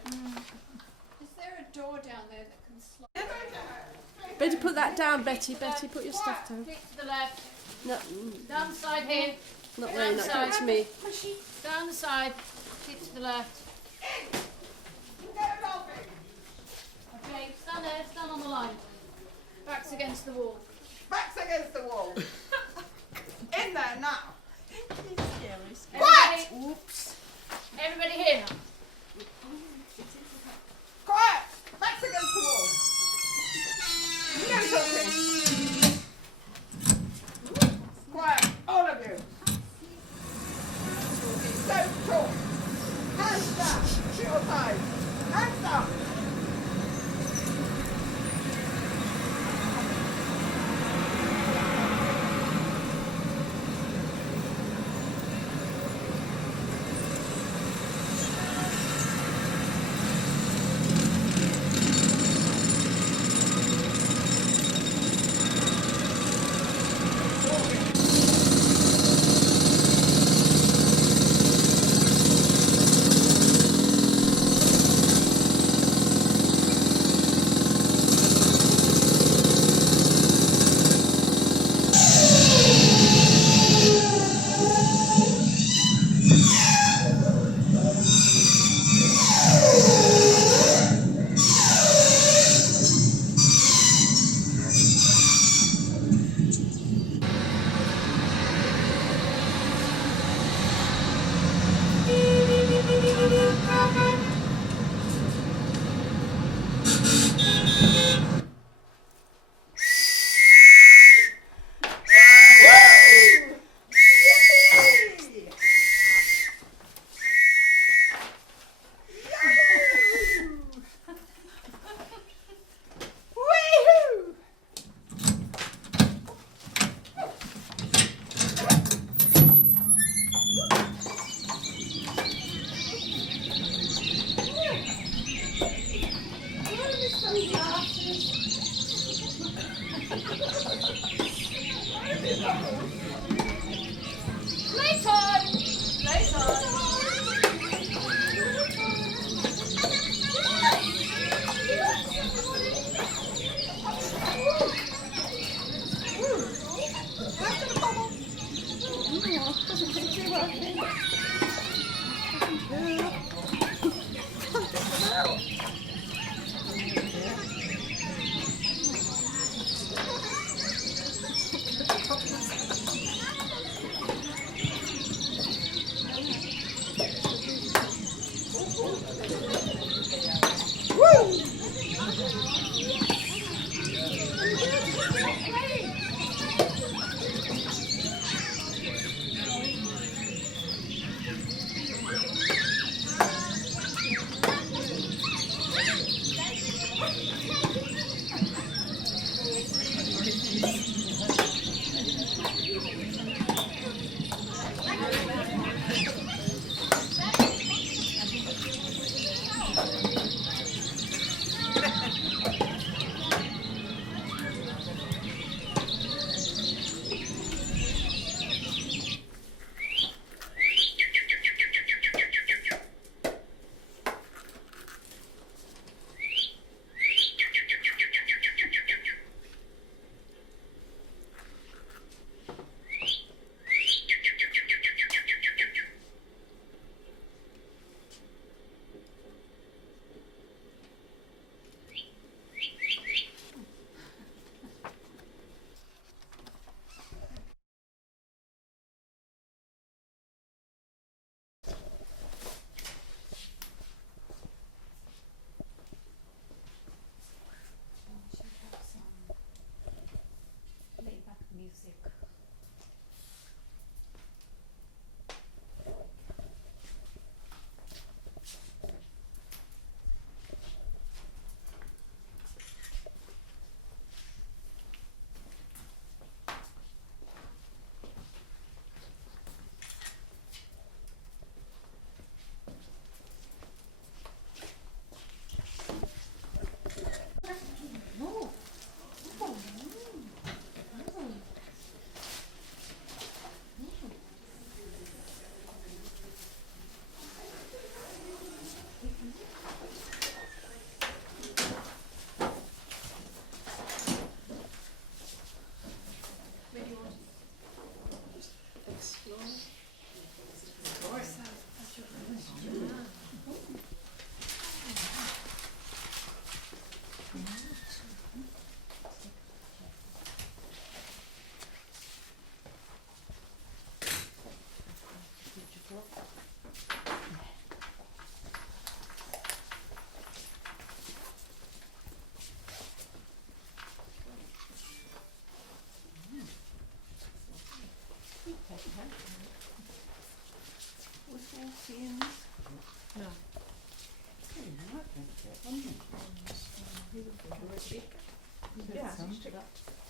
there a door down there that can slide? Better put that down, Betty. Betty, put your stuff down. Kick to the left. No, Down the side here. not really. Not coming to me. Down the side. Kick to the left. Okay, stand there. Stand on the line. Backs against the wall. Backs against the wall. In there now. Quiet! Oops. Everybody here now. Quiet! Backs against the wall. No talking. Quiet, all of you. Don't talk. Hands down to your side. Hands down.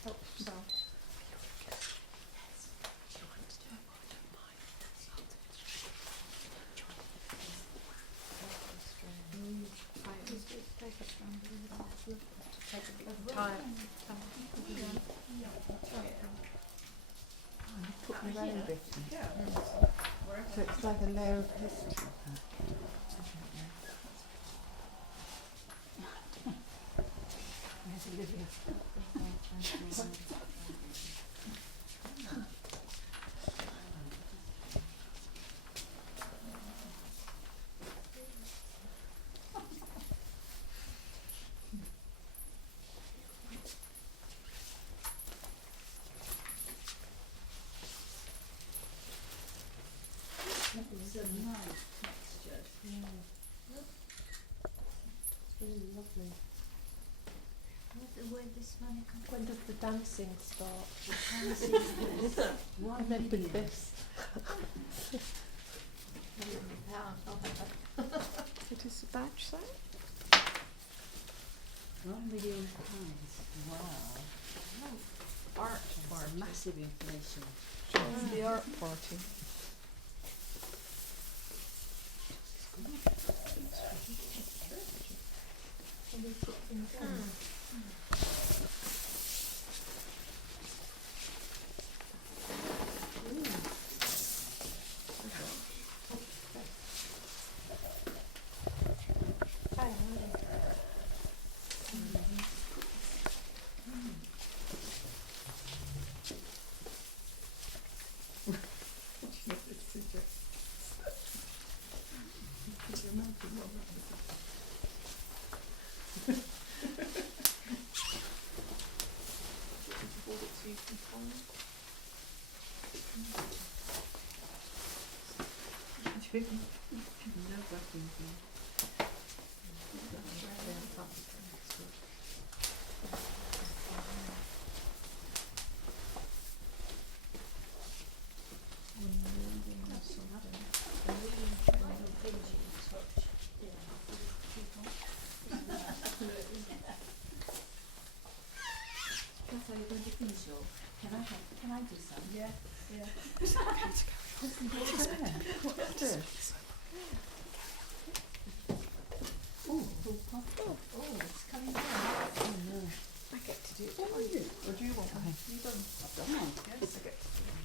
Help yourself. Put me around it. So it's like a layer of history. Where's Olivia? It's a nice texture. It's really lovely. Where this money comes When does the dancing start? from? And then with this. It is a badge set? £1 million. Wow. Art That's massive inflation. It's the art party. Are you going to finish off? Can I do some? Yeah, yeah. What's this? Oh, it's coming down. Oh no. I get to do it. Oh, you? Or do you want one? You done? I've done one. Yes, I get to do one.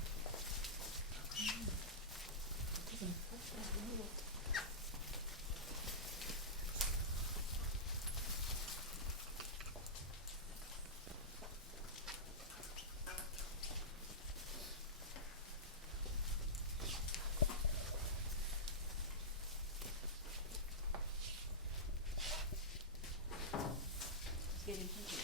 It's getting heavy.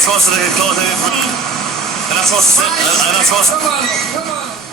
I'm supposed to close it. And I'm supposed to sit. And I'm supposed to.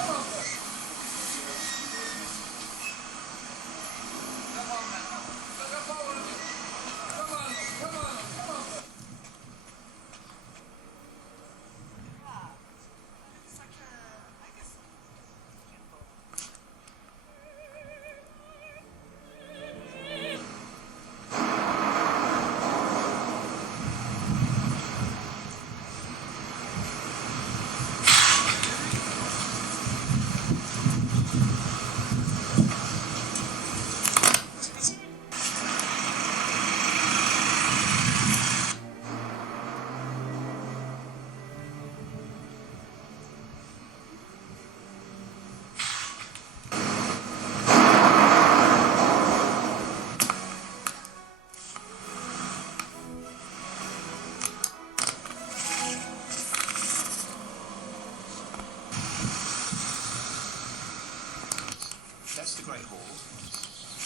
That's the Great Hall.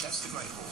That's the Great Hall.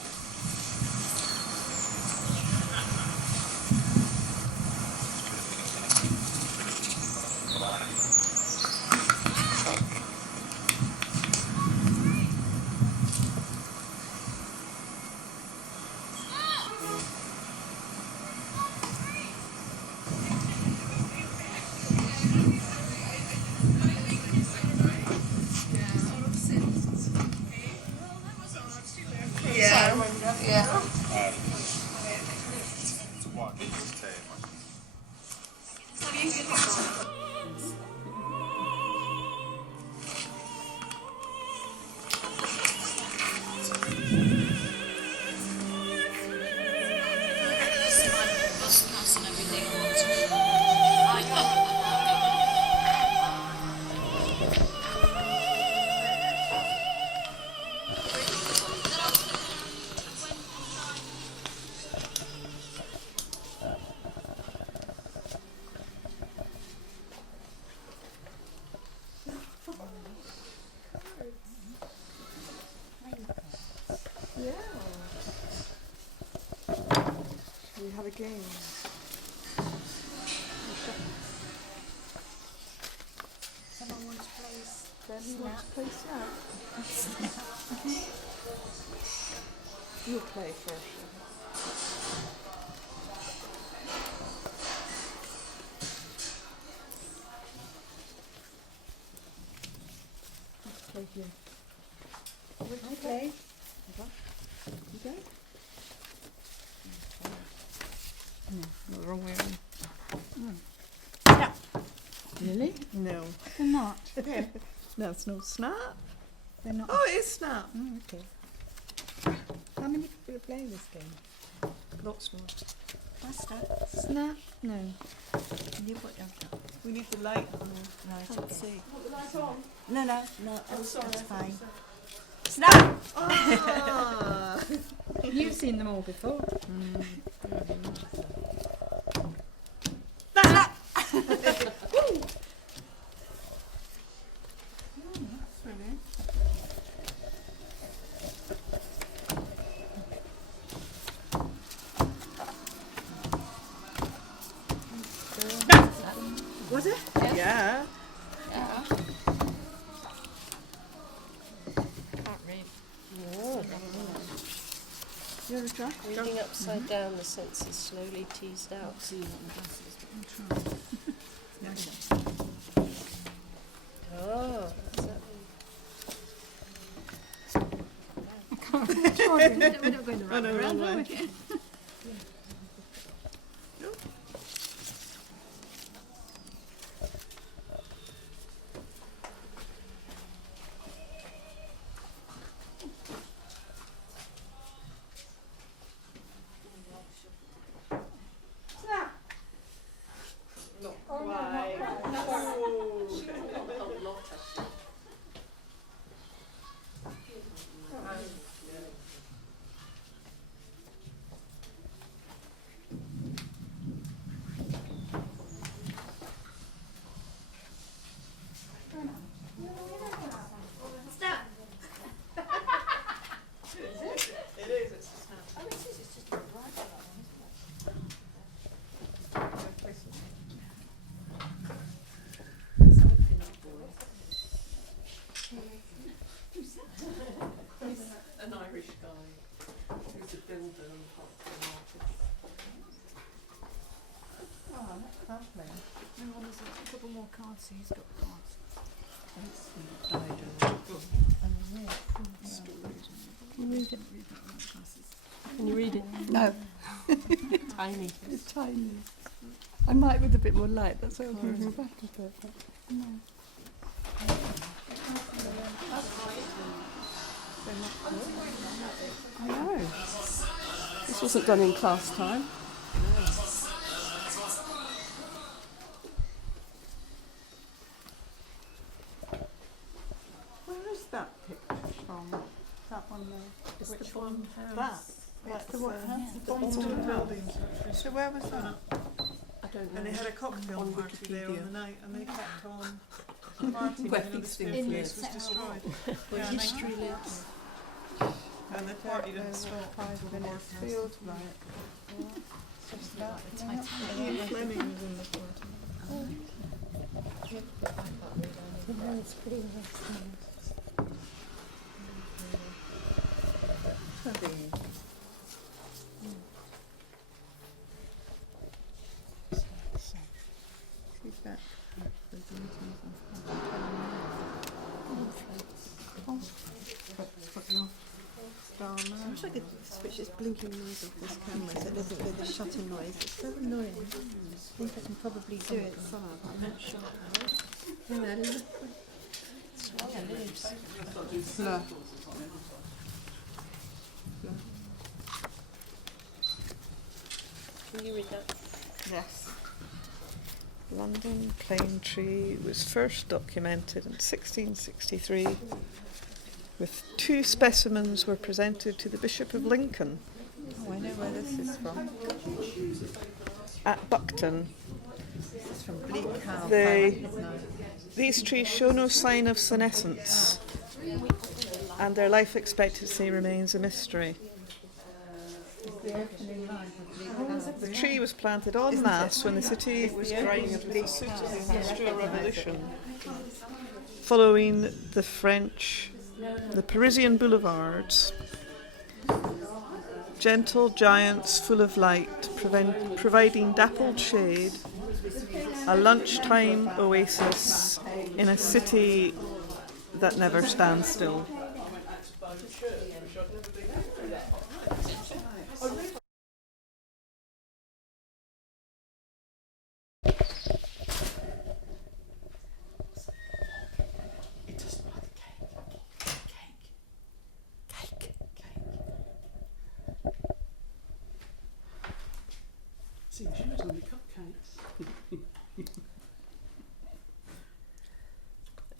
Yeah. We have a game. Someone wants to play Who wants to play Snap? You'll play first. Play here. I play. You go? No, the wrong way around. Really? No. They're not. No, it's no Snap. They're not. Oh, it is Snap. Oh, okay. How many people are playing this game? Lots more. Master, Snap? No. can you put your... We need the light on. Right, Can't okay. see. No, that's fine. Snap! Ah! You've seen them all before. Was it? Yeah. Can't read. You ever try? Reading upside down, the senses slowly teased out. Oh, is that We're not going to Oh, no, around, wrong are way. we? A couple more cards, so he's got cards. Can you read it? Can you read it? No, Tiny. it's tiny. I might with a bit more light, that's why I'm moving back a bit. No. I know. This wasn't done in class time. Where is that picture from? That one there? It's Which the one? Bond That? House. That's the what house? The Bond buildings. So where was that? I don't know. And they had a cocktail On party there on Wikipedia. the night, and they kept on partying. Where You know, things the do place was live. destroyed. Where Yeah, history lives. and the party didn't stop. 5 minutes field right. Just about Ian Fleming was in the party. It's pretty nice. Feedback. I wish I could switch this blinking noise off this camera so it doesn't go the shutter noise. It's so annoying. I think I can probably do it somehow, but I'm not sure how. You know, Swallow leaves. Blur. Can you read that? Yes. London plane tree was first documented in 1663, with 2 specimens were presented to the Bishop of Lincoln Oh, I know where this is from. at Buckton. This is from Bleak House. These trees show no sign of senescence, and their life expectancy remains a mystery. The tree was planted en masse when the city was growing into the pursuit of the Industrial Revolution, following the Parisian boulevards. Gentle giants full of light, providing dappled shade, a lunchtime oasis in a city that never stands still. See, she was only cupcakes.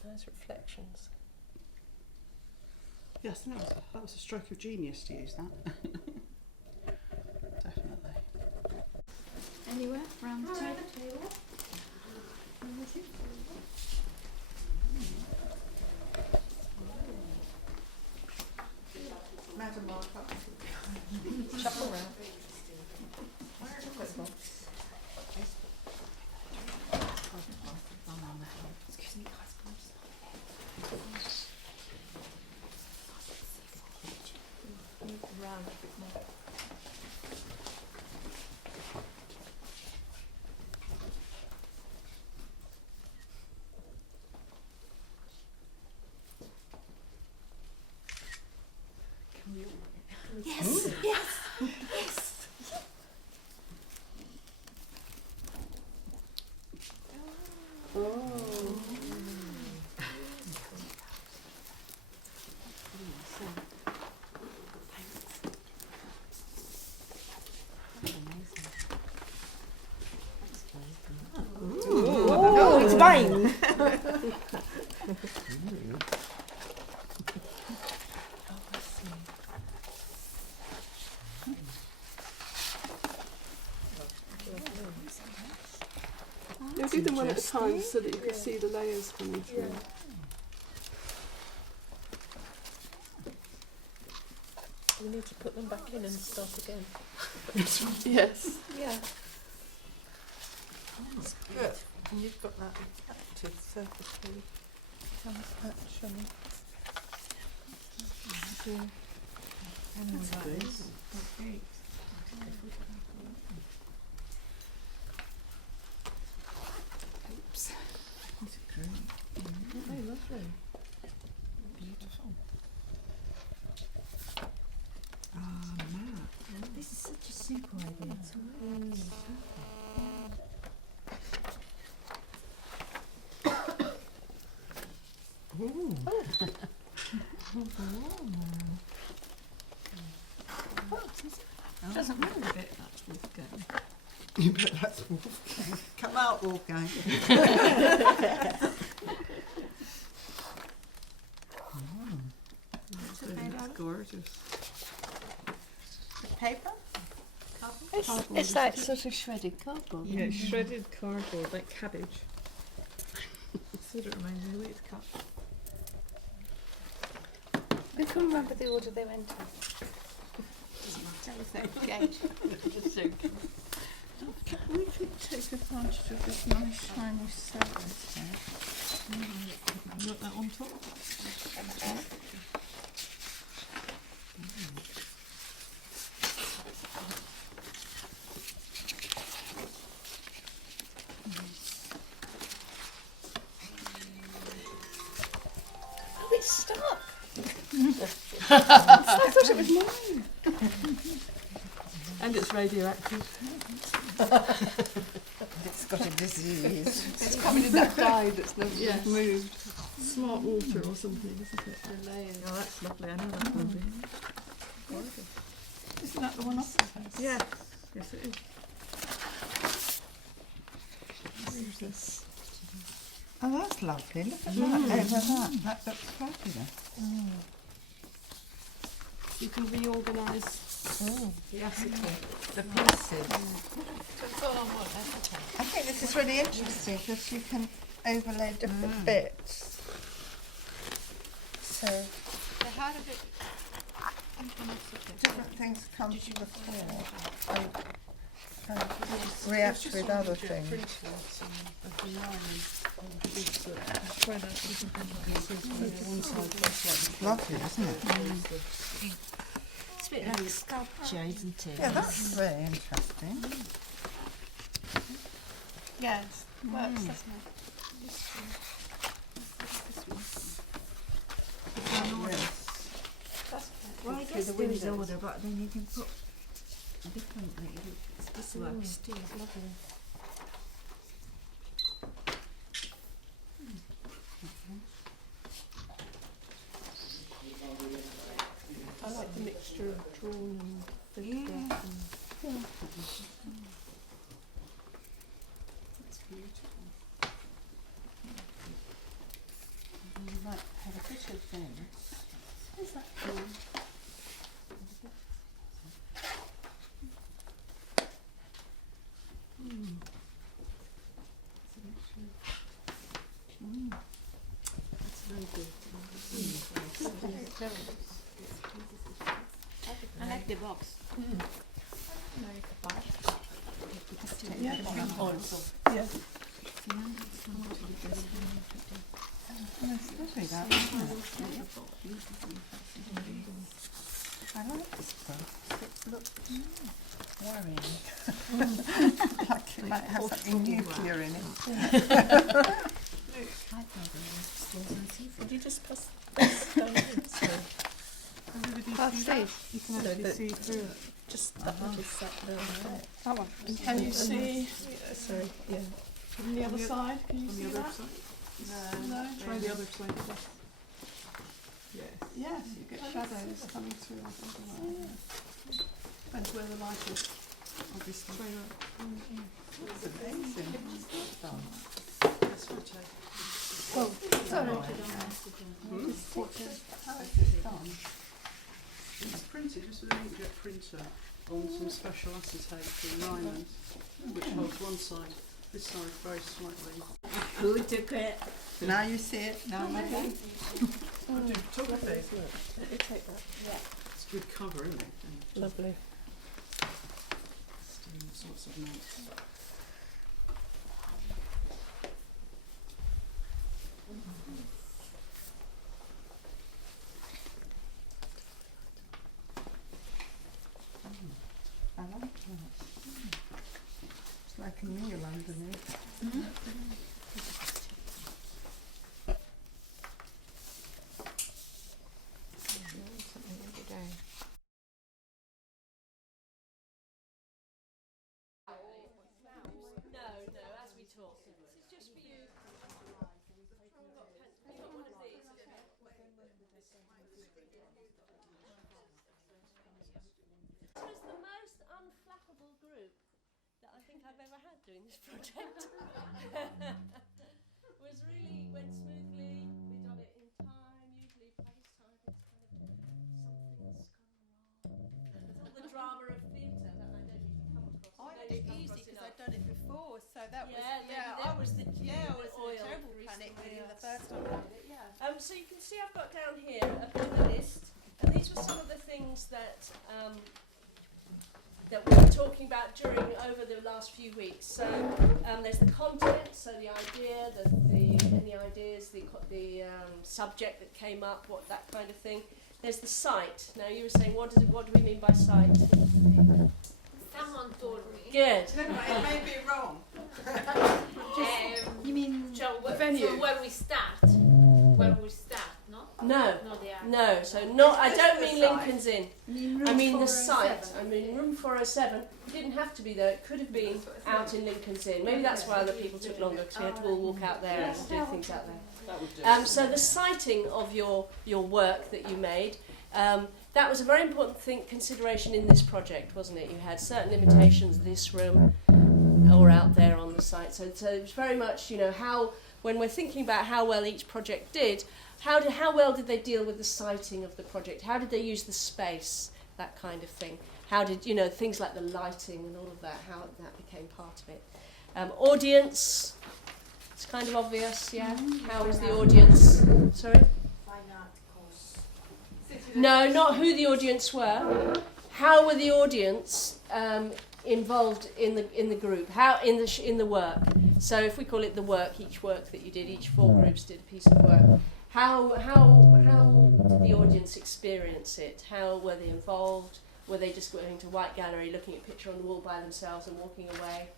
Nice reflections. Yes, that was a stroke of genius to use that. Definitely. Anywhere round the table? Madam Markup. Shuffle round. Excuse me, guys. Move around a bit more. oh, it's mine. You'll do them one at a time so that you can see the layers coming through. We need to put them back in and start again. Yes. Yeah. Good. And you've got that active surface too. Actually. That's good. Okay. Oops. Doesn't move a bit. That's Wolfgang. You bet that's Wolfgang. Come out, Wolfgang. It's gorgeous. Paper? It's like sort of shredded cardboard. Yeah, it's shredded cardboard, like cabbage. Sort of reminds me of the way it's cut. Who can remember the order they went in? We could take advantage of this nice shiny surface here. You want that on top? Oh, it's stuck. I thought it was mine. And it's radioactive. It's got a disease. It's coming in that dye that's never Yes. moved. Smart water or something, isn't it? Oh, that's lovely. I know that will be. Isn't that the one off the face? Yeah. Yes, it is. Where's this? Oh, that's lovely. Look at that over that. That looks fabulous. You can reorganise the acetate. The pieces. I think this is really interesting because you can overlay different bits. So different things come to the fore and react with other things. Try that. It's lovely, isn't it? It's a bit like sculpture, isn't it? Yeah, that's very interesting. Yeah, it works, doesn't it? Well, I guess there is order, but then you can put differently. This works too. It's lovely. I like the mixture of drawn and photograph. It's beautiful. You might have a bit of this. Is that cool? It's very good. I like the box. Yeah. Yeah. It's lovely that, isn't it? I like this book. It looks worrying. Like it might have something nuclear in it. Did you just pass? Pass these. You can actually see through it. Just that little set there. That one. Can you see? Sorry, yeah. On the other side, can you On see the other that? side? No. Try the other side. Yes. Yes, you get shadows coming through. I think, depends where the light is. Obviously. It's amazing. That's right. Oh, sorry. How is this done? It's printed just with an inkjet printer on some special acetate from Ryman, which holds one side, this side very slightly. Who took it? Now you see it. Now I'm okay. I do photography. Let me take that. It's a good cover, isn't it? Lovely. Doing all sorts of notes. I like that. It's like a meal underneath. think I've ever had doing this project. It was really went smoothly. We done it in time. Usually by this time it's kind of something's gone wrong. It's all the drama of theatre that I don't usually come across. I had it easy because I'd done it before, so that was that was the I was oil in a terrible panic really the first time I did it. Yeah. So you can see I've got down here a bit of a list, and these were some of the things that that we were talking about over the last few weeks. So there's the content, so the idea, any ideas, the subject that came up, what that kind of thing. There's the site. Now you were saying, what do we mean by site? Someone told me. Good. It may be wrong. You mean So the venue? from where we start. No? No. No, they are. No, so not. I Is don't this mean the site? Lincoln's Inn. room I mean the 407? site. I mean room 407. It didn't have to be there. It could have been out in Lincoln's Inn. Maybe that's why other people took longer because we had to all walk out there and do things out there. That would do. So the siting of your work that you made, that was a very important consideration in this project, wasn't it? You had certain limitations, this room or out there on the site. So it was very much, how when we're thinking about how well each project did, how well did they deal with the siting of the project? How did they use the space, that kind of thing? How did, things like the lighting and all of that, how that became part of it. Audience, it's kind of obvious, yeah? How was the audience? Sorry? No, not who the audience were. How were the audience involved in the group? How in the work? So if we call it the work, each work that you did, each 4 groups did a piece of work. How did the audience experience it? How were they involved? Were they just going to White Gallery, looking at a picture on the wall by themselves and walking away?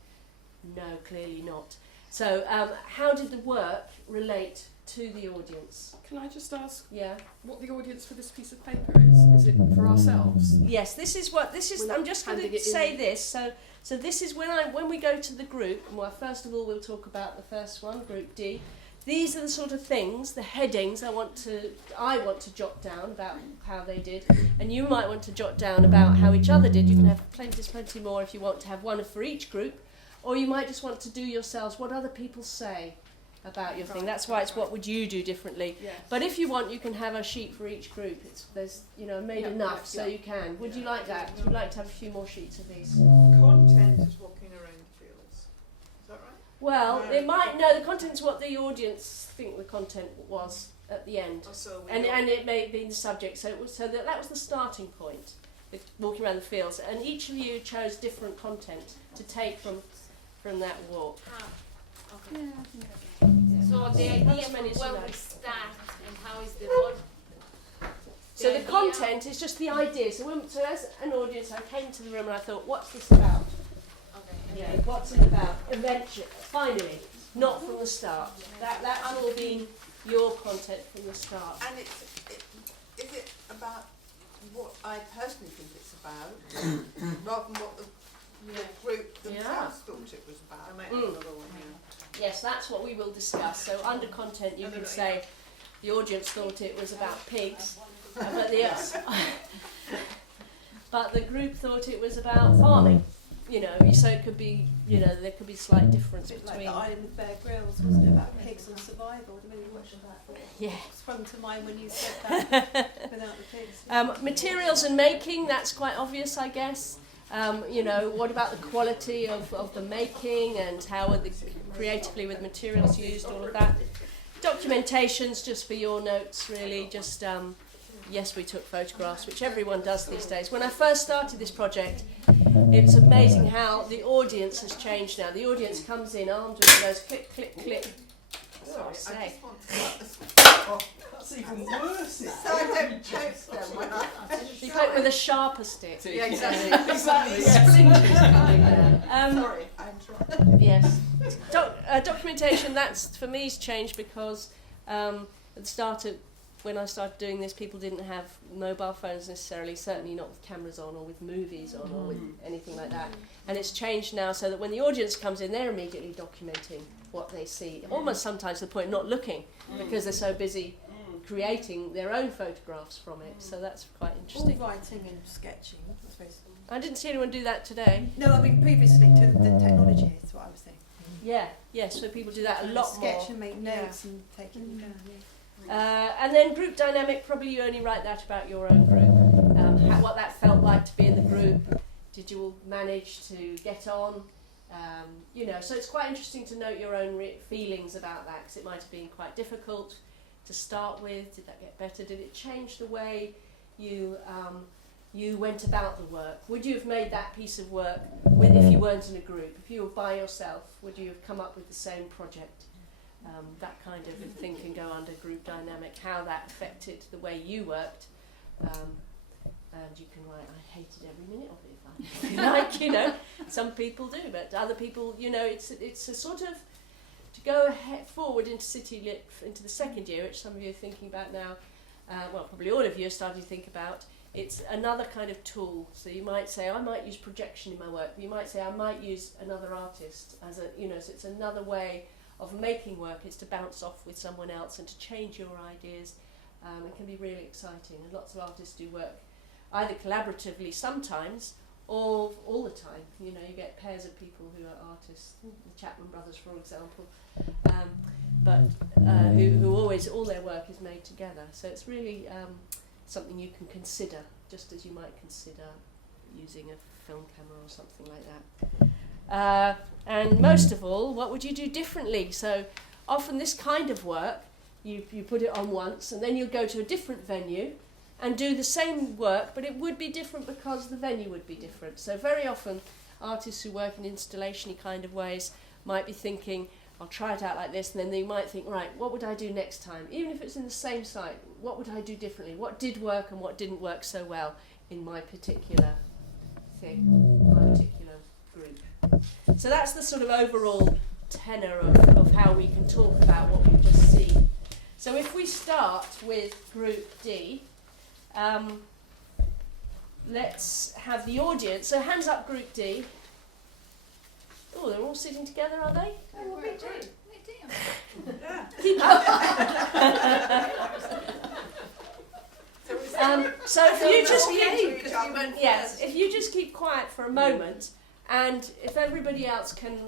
No, clearly not. So how did the work relate to the audience? Can I just ask Yeah. what the audience for this piece of paper is? Is it for ourselves? Yes, this is. I'm just going handing to it in. say this. So this is when we go to the group. Well, first of all, we'll talk about the first one, Group D. These are the sort of things, the headings I want to jot down about how they did, and you might want to jot down about how each other did. You can have plenty more if you want to have one for each group, or you might just want to do yourselves what other people say about your thing. That's why it's what would you do differently. Yes. But if you want, you can have a sheet for each group. There's made enough, so you can. Would you like that? Would you like to have a few more sheets of these? Content is walking around the fields. Is that right? Well, it might. No, the content's what the audience think the content was at the end, and it may be the subject. So that was the starting point. Walking around the fields, and each of you chose different content to take from that walk. Okay. So the idea many as from you where know. we start and how is the work. So the idea- content is just the idea. So as an audience, I came to the room and I thought, what's this about? Okay. Yeah, what's it about? Eventually, finally, not from the start. That's all been your content from the start. And is it about what I personally think it's about, rather than what the group themselves thought it was about? I might have another one here. Yes, that's what we will discuss. So under content, you can say the audience thought it was about pigs, but the group thought it was about farming. So it could be, there could be slight difference Like between. the Island of Bear Grylls, wasn't it, about pigs and survival? Did you watch that? Yeah. It sprung to mind when you said that, without the pigs. Materials and making, that's quite obvious, I guess. What about the quality of the making and how are creatively with materials used, all of that. Documentation's just for your notes, really, just, yes, we took photographs, which everyone does these days. When I first started this project, it's amazing how the audience has changed now. The audience comes in armed with those click, click, click. Sorry, I say. just want to cut this. That's even worse. So I don't poke them when I... You poke with a sharper stick. Yeah, exactly. Exactly. Splinters coming there. Sorry, I'm trying. Yes. Documentation, that's, for me, has changed because at the start of, when I started doing this, people didn't have mobile phones necessarily, certainly not with cameras on or with movies on or with anything like that. And it's changed now so that when the audience comes in, they're immediately documenting what they see, almost sometimes to the point of not looking because they're so busy creating their own photographs from it. So that's quite interesting. All writing and sketching, I suppose. I didn't see anyone do that today. No, I mean previously to the technology is what I was saying. Yeah, yes, so people do that a lot more. Sketch and make notes and take it down. And then group dynamic, probably you only write that about your own group. What that felt like to be in the group. Did you all manage to get on? You know, so it's quite interesting to note your own feelings about that, because it might have been quite difficult to start with. Did that get better? Did it change the way you went about the work? Would you have made that piece of work if you weren't in a group? If you were by yourself, would you have come up with the same project? That kind of thing can go under group dynamic, how that affected the way you worked. And you can write, I hated every minute of it, if you like, you know. Some people do, but other people, you know, it's a sort of, to go ahead forward into City Lit, into the second year, which some of you are thinking about now, well, probably all of you are starting to think about, it's another kind of tool. So you might say, I might use projection in my work. You might say, I might use another artist as a, you know, so it's another way of making work. It's to bounce off with someone else and to change your ideas. It can be really exciting. And lots of artists do work either collaboratively sometimes or all the time. You know, you get pairs of people who are artists, the Chapman brothers, for example, but who always, all their work is made together. So it's really something you can consider, just as you might consider using a film camera or something like that. And most of all, what would you do differently? So often this kind of work, you put it on once and then you'll go to a different venue and do the same work, but it would be different because the venue would be different. So very often artists who work in installation-y kind of ways might be thinking, I'll try it out like this, and then they might think, right, what would I do next time? Even if it's in the same site, what would I do differently? What did work and what didn't work so well in my particular thing, my particular group? So that's the sort of overall tenor of how we can talk about what we've just seen. So if we start with Group D, let's have the audience. So hands up, Group D. Oh, they're all sitting together, are they? Oh, well, we do. So if you just if you just keep quiet for a moment, and if everybody else can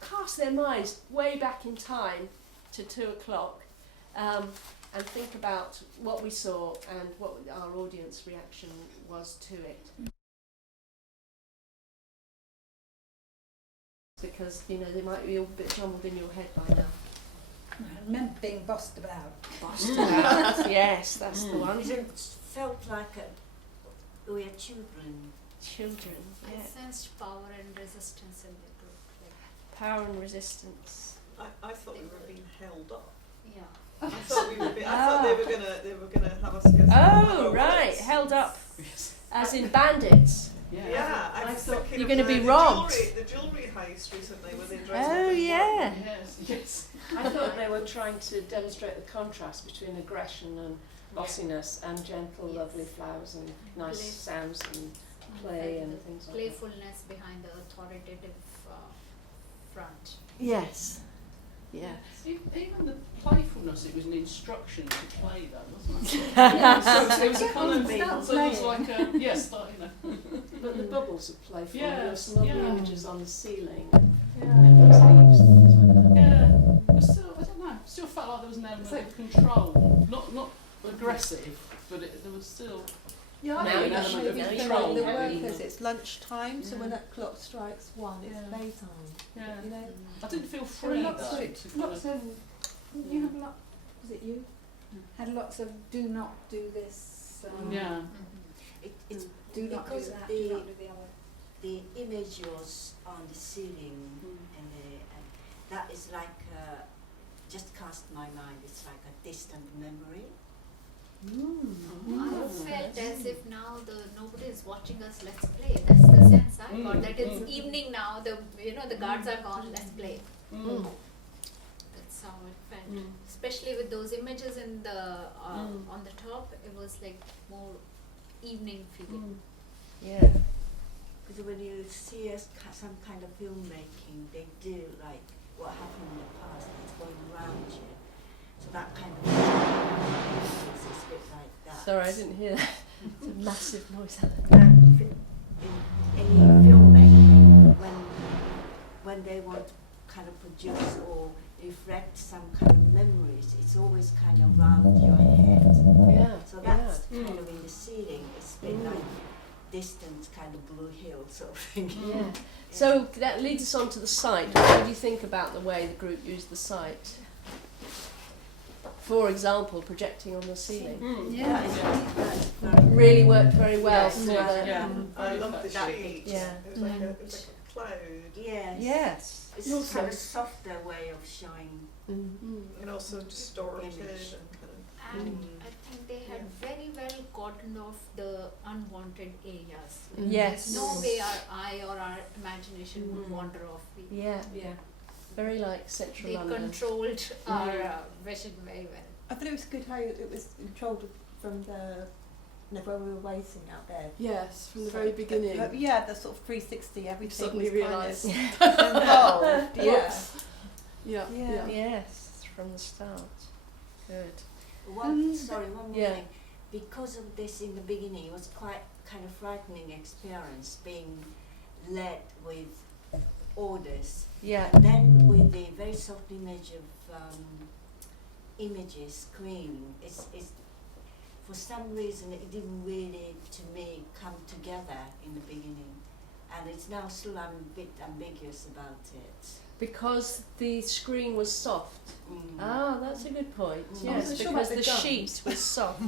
cast their minds way back in time to 2 o'clock, and think about what we saw and what our audience reaction was to it. Because, you know, they might be all a bit jumbled in your head by now. I remember being bossed about. Bossed about, yes, that's the one. It felt like we are children. Children, I yeah. sensed power and resistance in the group. Power and resistance. I thought we were being held up. Yeah. I thought they were gonna have us get. Oh, right, held up, as in bandits. Yeah, I was thinking you're going to be the robbed. The jewellery heist recently when they dressed up. Oh, yeah. Yes. I thought they were trying to demonstrate the contrast between aggression and bossiness and gentle, lovely flowers and nice sounds and play and things like that. Playfulness behind the authoritative front. Yes. Yeah. Even the playfulness, it was an instruction to play though, wasn't it? Yeah. So it was a kind of, so it was like a, yes, you know. But the bubbles are playful. Yeah, there were some lovely yeah. images on the ceiling. Yeah. And those leaves and things like that. Yeah. But still, I don't know, still felt like there was an element of control. Not aggressive, but there was still Yeah, an I think element of maybe control. the workers, it's lunchtime, so when that clock strikes 1, it's Yeah. playtime. Yeah. You know? I didn't feel There free were though. lots to of, kind lots of, of, you have lot, was it you? Had lots of do not do this, yeah. It's do not do because that, do not do the other. the image was on the ceiling, and that is like just cast my mind. It's like a distant memory. I felt as if now nobody is watching us. Let's play. That's the sense I got. That it's evening now. The guards are gone. Let's play. That's how it felt. Especially with those images in the on the top, it was like more evening feeling. Yeah. Because when you see some kind of filmmaking, they do like what happened in the past. It's going around you. So that kind of Sorry, I didn't hear that. It's a massive noise. In any filmmaking, when they want to kind of produce or reflect some kind of memories, it's always kind of around your head. Yeah. So that's kind of in the ceiling. It's been like distant kind of blue hill sort of thing. Yeah. So that leads us on to the site. What do you think about the way the group used the site? For example, projecting on the ceiling. Yeah. Really worked very well. Yes, for yeah, the- yeah. I love the That sheet. Yeah. It was like a cloud. Yes. Yes. It's Also- kind of softer way of showing. And also distorted Image. and kind of. And I think they had very well gotten off the unwanted areas. Yes. No way our eye or our imagination would wander off. Yeah. Yeah. Very like central They London. controlled our vision very well. I thought it was good how it was controlled from where we were waiting out there. Yes, from the very beginning. Yeah, the sort of 360, everything Suddenly was kind realised. of involved. Yeah. Yeah. Yeah. Yes, from the start. Good. One more Yeah. thing. Because of this in the beginning, it was quite kind of frightening experience being led with orders. Yeah. And then with the very soft image of images screening, it's for some reason it didn't really to me come together in the beginning, and it's now still I'm a bit ambiguous about it. Because the screen was soft. Ah, that's a good point. Mm. Yes, I wasn't sure because about the the guns. sheet was soft.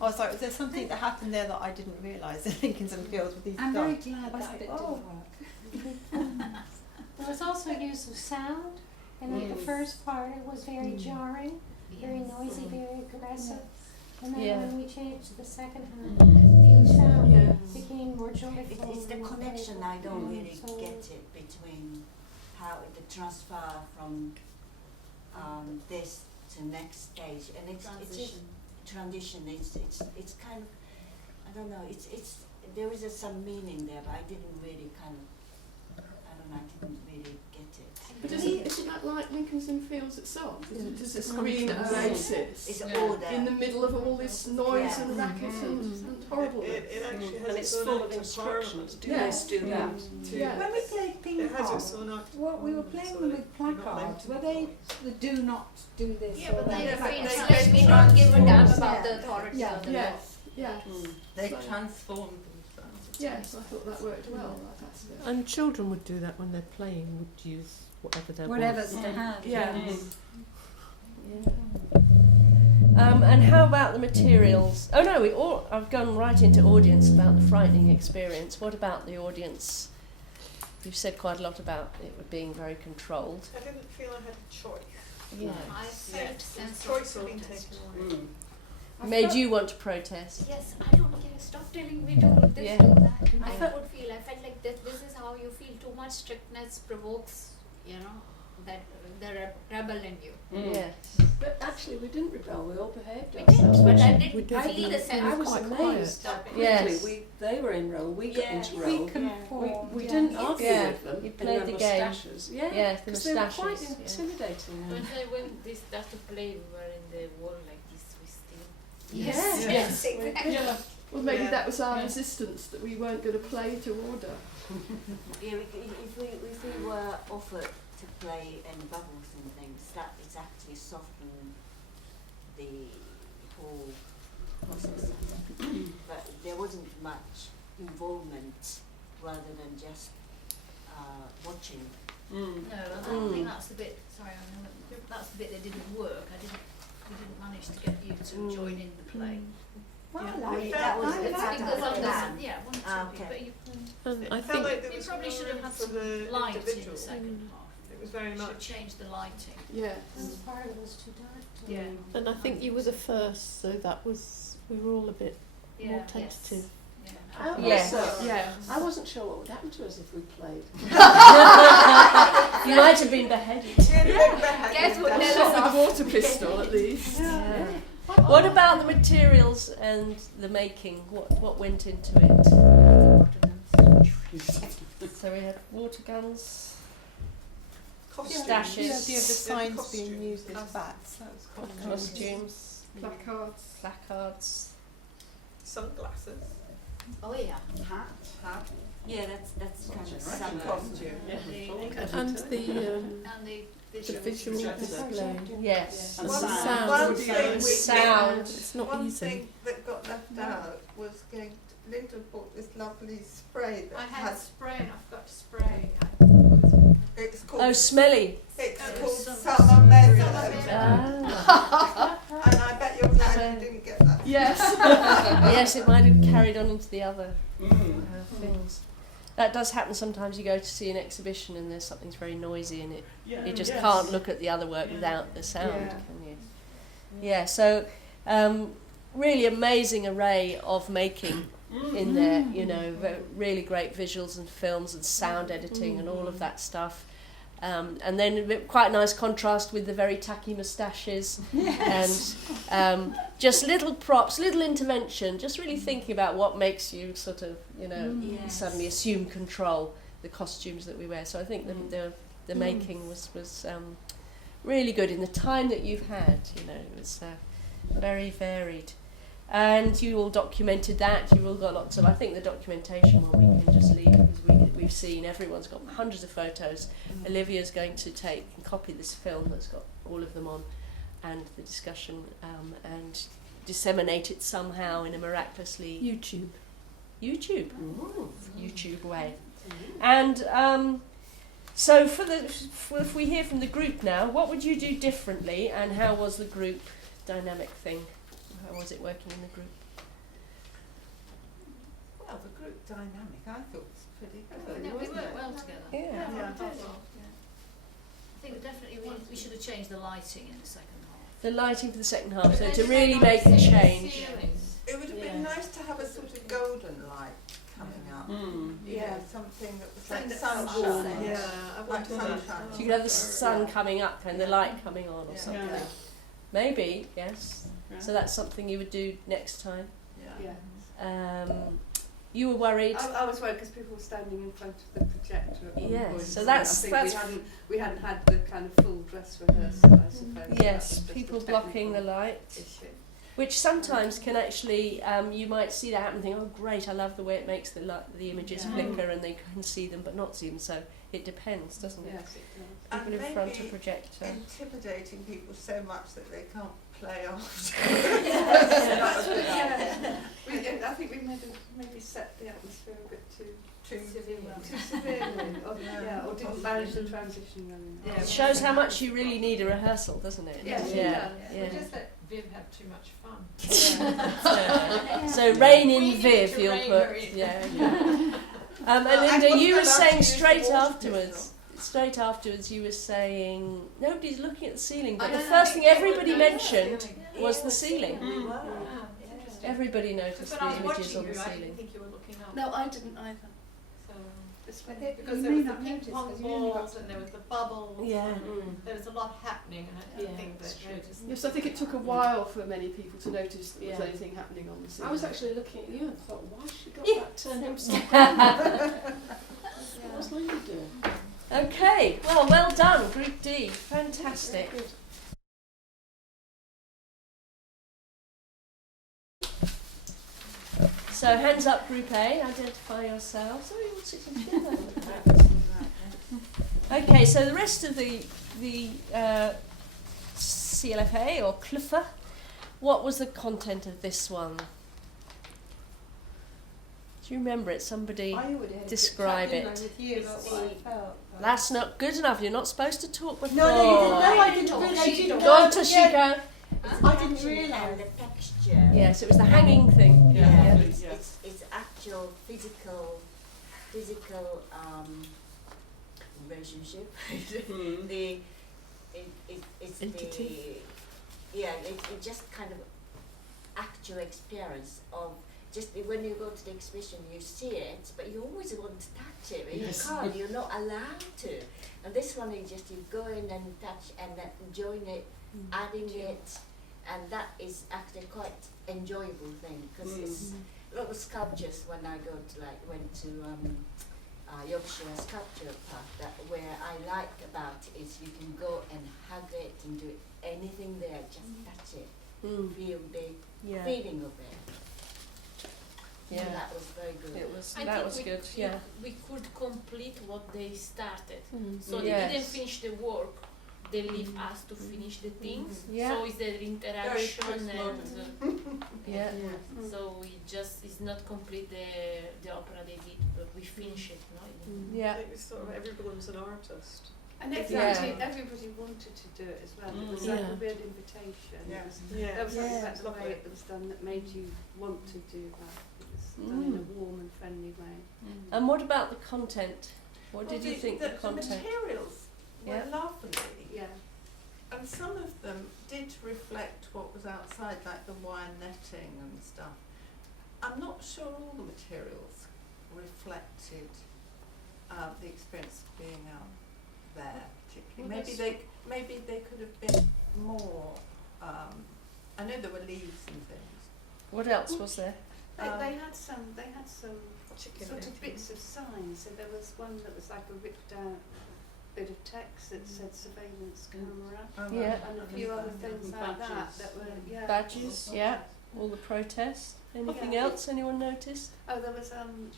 I was like, was there something that happened there that I didn't realise in Lincolns and Fields with these I'm very guns? glad I was that like, bit oh. didn't work. There was also use of sound, and at the first part it was very jarring, very noisy, very aggressive. And then Yeah. when we changed to the second half, the sound Yeah. became more joyful. It's the and more connection I don't really So- get it between how the transfer from this to next stage, and it's just transition. It's kind of, I don't know. It's there is some meaning there, but I didn't really kind of. I don't know. I didn't really get it. But isn't that like Lincoln's Inn Fields itself? Does the screen oasis It's order. in the middle of all this noise Yeah. and racket and horribleness? It actually has And it's own full act of of instructions. Do Yes. this, do that. too. Yeah. When we played ping It has pong, its own act. what we were playing So with you're not meant placards, to were be they told. the do not do this Yeah, or but that? they Like, let me not give a damn about Yeah. the authority Yeah. of the Yes. law. Yeah. They So- transformed themselves. Yes, I thought that worked well. That's it. And children would do that when they're playing, would use whatever they Whatever's want. to hand. Yeah. And how about the materials? Oh no, I've gone right into audience about the frightening experience. What about the audience? You've said quite a lot about it being very controlled. I didn't feel I had a choice. Yeah. I Yeah, felt sense the choice of had been protest. taken away. Made you want to protest. Yes, I don't care. Stop telling me do this, Yeah. do that. I I felt- would feel. I felt like this is how you feel. Too much strictness provokes, that the rebel in you. Yes. But actually, we didn't rebel. We all behaved We ourselves. did, but I We didn't did. feel the sense. I was quite amazed quiet. how quickly Yes. they were in role. We got into We role. conformed. We yeah. didn't argue Yeah. with them. You and played their the game. moustaches. Yeah. Yes, the Because they were quite moustaches. Yeah. intimidating. When they start to play, we were in the wall like this, we still. Yes, yes, exactly. Yeah. Well, maybe Yeah. that was our resistance that we weren't going to play to order. Yeah, if we were offered to play any bubbles and things, that is actually softened the whole process. But there wasn't much involvement rather than just watching. No, I think that's the bit. Sorry, that's the bit that didn't work. We didn't manage to get you to join in the play. Well, Yeah. I like That was I the like part Because of of the plan. this, one or two Ah, people, okay. but you And I It felt think like there You was probably no should have room had for some the light in the individual. second half. It was very You should much. change the lighting. Yeah. This part of it was too dark. to Yeah. me. and I think you were the first, so that was we were all a bit more tentative. I Yes. also- Yeah. I wasn't sure what would happen to us if we played. You might have been beheaded. Guess what? Shot Never with a water pistol at least. Yeah. What about the materials and the making? What went into it? So we had water guns, Costumes. The Stashes. idea of the signs costumes. being used as bats. That was quite nice. costumes, Placards. placards. Sunglasses. Oh yeah. Hat. Yeah, that's kind of Some summer. costume. And the visual display. Yes. And One- the sound. one thing which- Sound. It's not One easy. thing that got left out was Linda bought this lovely spray that I had has, spray and I forgot to spray. it's called, Oh, smelly. it's Oh, called summer Summer Meadow. Ah. And I bet you're glad you didn't get that. Yes. Yes, it might have carried on into the other things. That does happen sometimes. You go to see an exhibition and there's something's very noisy and you just can't look at the other work without the sound, can you? Yeah, so really amazing array of making in there, you know, really great visuals and films and sound editing and all of that stuff. And then a bit, quite a nice contrast with the very tacky moustaches and just little props, little intervention, just really thinking about what makes you sort of, you know, suddenly assume control, the costumes that we wear. So I think the making was really good in the time that you've had, you know, it was very varied. And you all documented that, you've all got lots of, I think the documentation one we can just leave because we've seen, everyone's got hundreds of photos. Olivia's going to take and copy this film that's got all of them on and the discussion and disseminate it somehow in a miraculously YouTube way. And so if we hear from the group now, what would you do differently and how was the group dynamic thing? How was it working in the group? Well, the group dynamic I thought was pretty good. Yeah, we worked well together. Yeah. I think definitely we should have changed the lighting in the second half. The lighting for the second half, so to really make a change. It would have been nice to have a sort of golden light coming up. Yeah, something that was like sunshine. Yeah, I Like want sunshine. So you could have the sun coming up and the light coming on or something. Yeah. Maybe, yes. So that's something you would do next time. Yeah. You were worried. I was worried because people were standing in front of the projector at one Yes, point. so that's- I that's- think we hadn't had the kind of full dress rehearsal, I suppose. Yes, people blocking the light. Issue. Which sometimes can actually, you might see that happen and think, oh great, I love the way it makes the images flicker and they can see them but not see them, so it depends, doesn't it? Yes, it does. People And in front of maybe projector. intimidating people so much that they can't play after. I think we maybe set the atmosphere a bit too severely, or didn't manage the transition well enough. It shows how much you really need a rehearsal, doesn't it? Yes, it yeah. does. Yeah. We just let Viv have too much fun. So rein in We Viv, need to you'll rein her put. in. Yeah. And I Linda, wasn't you were allowed to saying use the straight water afterwards. Straight afterwards, you were saying nobody's looking at the ceiling, but I the know, first thing people everybody were mentioned noticing. was the ceiling. We were. Interesting. Everybody noticed When I the was images watching on the you, I didn't ceiling. think you were looking up. No, I didn't either. So, It's when because You there may was the not ping notice, pong 'cause you only got balls and there was the bubbles. Yeah. And there was a lot happening, and I don't think that's that true. noticed. Yes, I think it took a while for many people to notice that there was Yeah. anything happening on the scene. I was actually looking at you and thought, why has she got Yeah. that turned upside down? What's Linda doing? Okay, well done, Group D. Fantastic. So hands up, Group A. Identify yourselves. Oh, you all sitting together. Okay, so the rest of the clfa or clfa. What was the content of this one? Do you remember it? Somebody describe it. That's not good enough. You're not supposed to talk before. No, you didn't. No, I didn't realise. Go on, Toshiko. I didn't And realise. the texture. Yes, it was the hanging thing. Yeah, it's actual physical relationship. It's Entity. it's just kind of actual experience of just when you go to the exhibition you see it, but you always want to touch it, but you can't, you're not allowed to. And this one is just you go in and touch and then enjoying it, adding it, and that is actually quite enjoyable thing because it's a lot of sculptures when I went to Yorkshire Sculpture Park, that where I like about is you can go and hug it and do anything there, just touch it, feel the feeling of it. Yeah. That was very good. It was, I that think was we, good, you- yeah. we could complete what they started. So Yes. they didn't finish the work. They leave us to finish the things. Yeah. So it's the interaction and Yeah. so we just it's not complete the opera they did, but we finish it. No? Yeah. It was sort of everybody was an artist. And Exactly. everybody wanted to do it as well. It was Yeah. like a real invitation. Yeah. There was something Yeah. about the way it was done that made you want to do that. It was done in a warm and friendly way. And what about the content? What did you think the The content? materials were Yeah. lovely. Yeah. And some of them did reflect what was outside, like the wire netting and stuff. I'm not sure all the materials reflected the experience of being out there particularly. Well, Maybe they could have been more. I know there were leaves and things. What else was there? They had some Chicken sort of netting. bits of signs. So there was one that was like a ripped out bit of text that said surveillance camera, Oh, Yeah. and a few other things like that were Badges, yeah. All the protests. Anything Yeah. else anyone noticed? Oh, there was something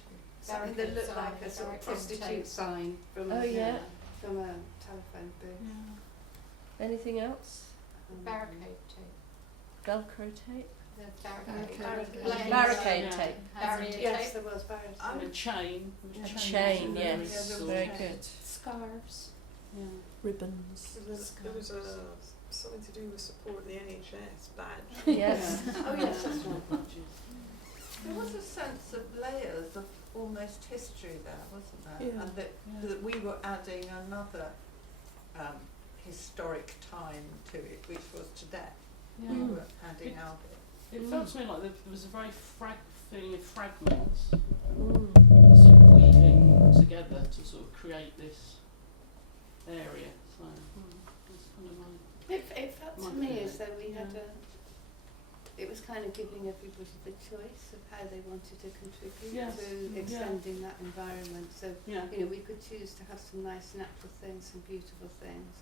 that Barricade looked sign, like a sort of barricade prostitute tape. sign from Oh, yeah. from a telephone booth. Anything else? Barricade tape. Velcro tape? The Barricade tape. Barrier Yes, tape. there was barrier And a tape. chain. A chain, Yeah, yes. there was Very chain. good. Scarves. Ribbons. There was something to do with support the NHS badge. Yes. Oh yes, that's right. There was a sense of layers of almost history there, wasn't there? Yeah. And that we were adding another historic time to it, which was today. We were adding our bit. It felt to me like there was a very feeling of fragments Mm. sort of weaving together to sort of create this area. So that's kind of my It felt to me as though we had it was kind of giving everybody the choice of how they wanted to contribute Yes. to extending that environment. So, yeah. we could choose to have some nice natural things, some beautiful things,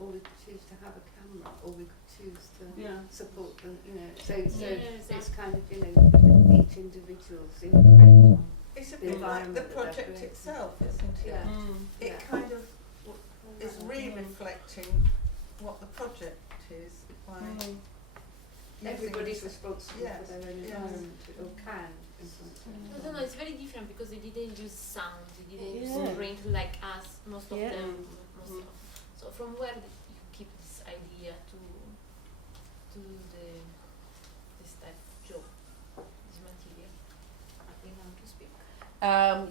or we could choose to have a camera, or we could choose to Yeah. support them, So Yeah, it's kind of, each individual's imprint. It's a The bit like environment the that they're project creating. itself, isn't it? Yeah. It Yeah. kind of is re-reflecting what the project is by using Everybody's it. responsible Yes, for their own yes. environment, or can influence their I don't know, it's very different because they didn't use sound, they didn't Yeah. use print like us, most of Yeah. them. So from where did you keep this idea to do this type of job, this material? You want to speak?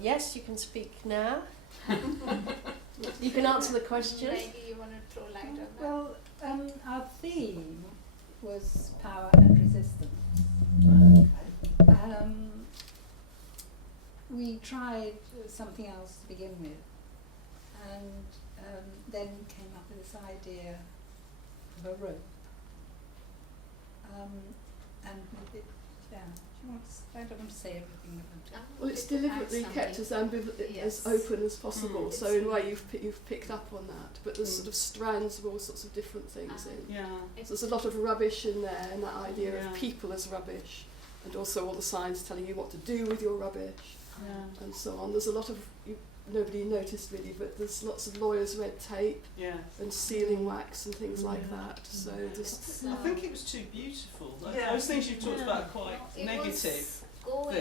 Yes, you can speak now. You can answer the question. Maybe you want to throw light on that. Well, our theme was power and resistance. We tried something else to begin with, and then came up with this idea of a rope. And it, do you want to, I don't want to say everything about it. Well, it's deliberately kept as Yes. as open as possible. So in a way, you've picked up on that. But there's Mm. sort of strands of all sorts of different things in. Yeah. So there's a lot of rubbish in there, and that idea Yeah. of people as rubbish, and also all the signs telling you what to do with your rubbish, Yeah. and so on. There's a lot of nobody noticed really, but there's lots of lawyers' red tape Yeah. and sealing wax and things like that. So there's I think it was too beautiful. Yeah. Those things you've talked about are quite It negative was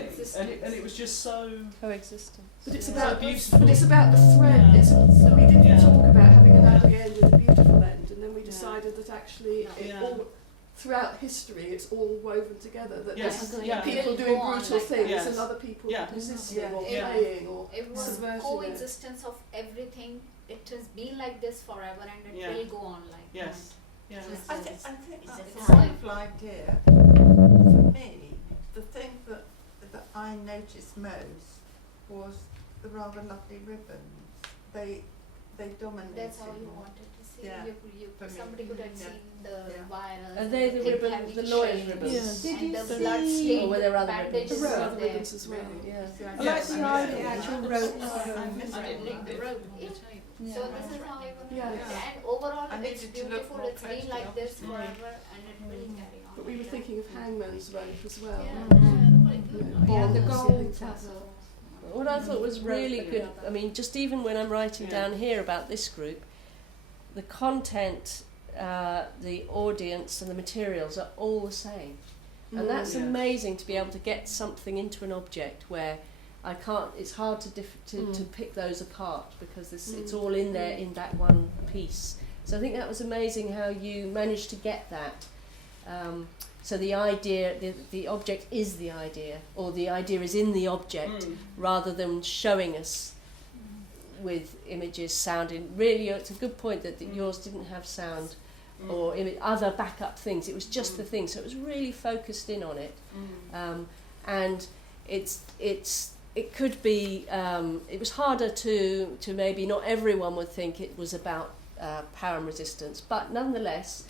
things, and it was just so. Coexistence. But it's So about beautiful. But it's about the thread. Yeah. We didn't Yeah. talk about having an ugly end and a beautiful end, and then we decided that actually it Yeah. all throughout history it's all woven together. That Yes. there's Yeah. people It'll doing go on brutal like things that. and other people Yeah. resisting Yeah. or Yeah. playing or It was subverting it. coexistence of everything. It has been like this forever, and it Yeah. will go on like Yes. Yeah. I think It's that's a a sign. wonderful idea. For me, the thing that I noticed most was the rather lovely ribbons. They dominated. That's how you wanted to see. Yeah. For me. Somebody could have Yeah. seen the Yeah. wires. Are they the thing ribbon, having the lawyer's chains ribbons? Yeah. Did and you the see- blood-stained Or were there other bandages ribbons? There were were other there. ribbons as well. Yeah. I Yes, like the I idea, missed actual it. ropes. I missed I it. like the rope. Yeah. So this is how I want to Yeah. do it. And overall, I it's needed to look beautiful. more It's been closely like up this to forever, and it will carry on. But we were thinking of hangman's rope as well. The Bonds gold and things like tassel. that. What I thought was really good, I mean, just even when I'm writing down here about this group, the content, the audience and the materials are all the same. And that's amazing to be able to get something into an object where I can't, it's hard to pick those apart because it's all in there in that one piece. So I think that was amazing how you managed to get that. So the idea, the object is the idea, or the idea is in the object, rather than showing us with images, sound. Really, it's a good point that yours didn't have sound or other backup things. It was just the thing, so it was really focused in on it. And it could be, it was harder to maybe, not everyone would think it was about power and resistance, but nonetheless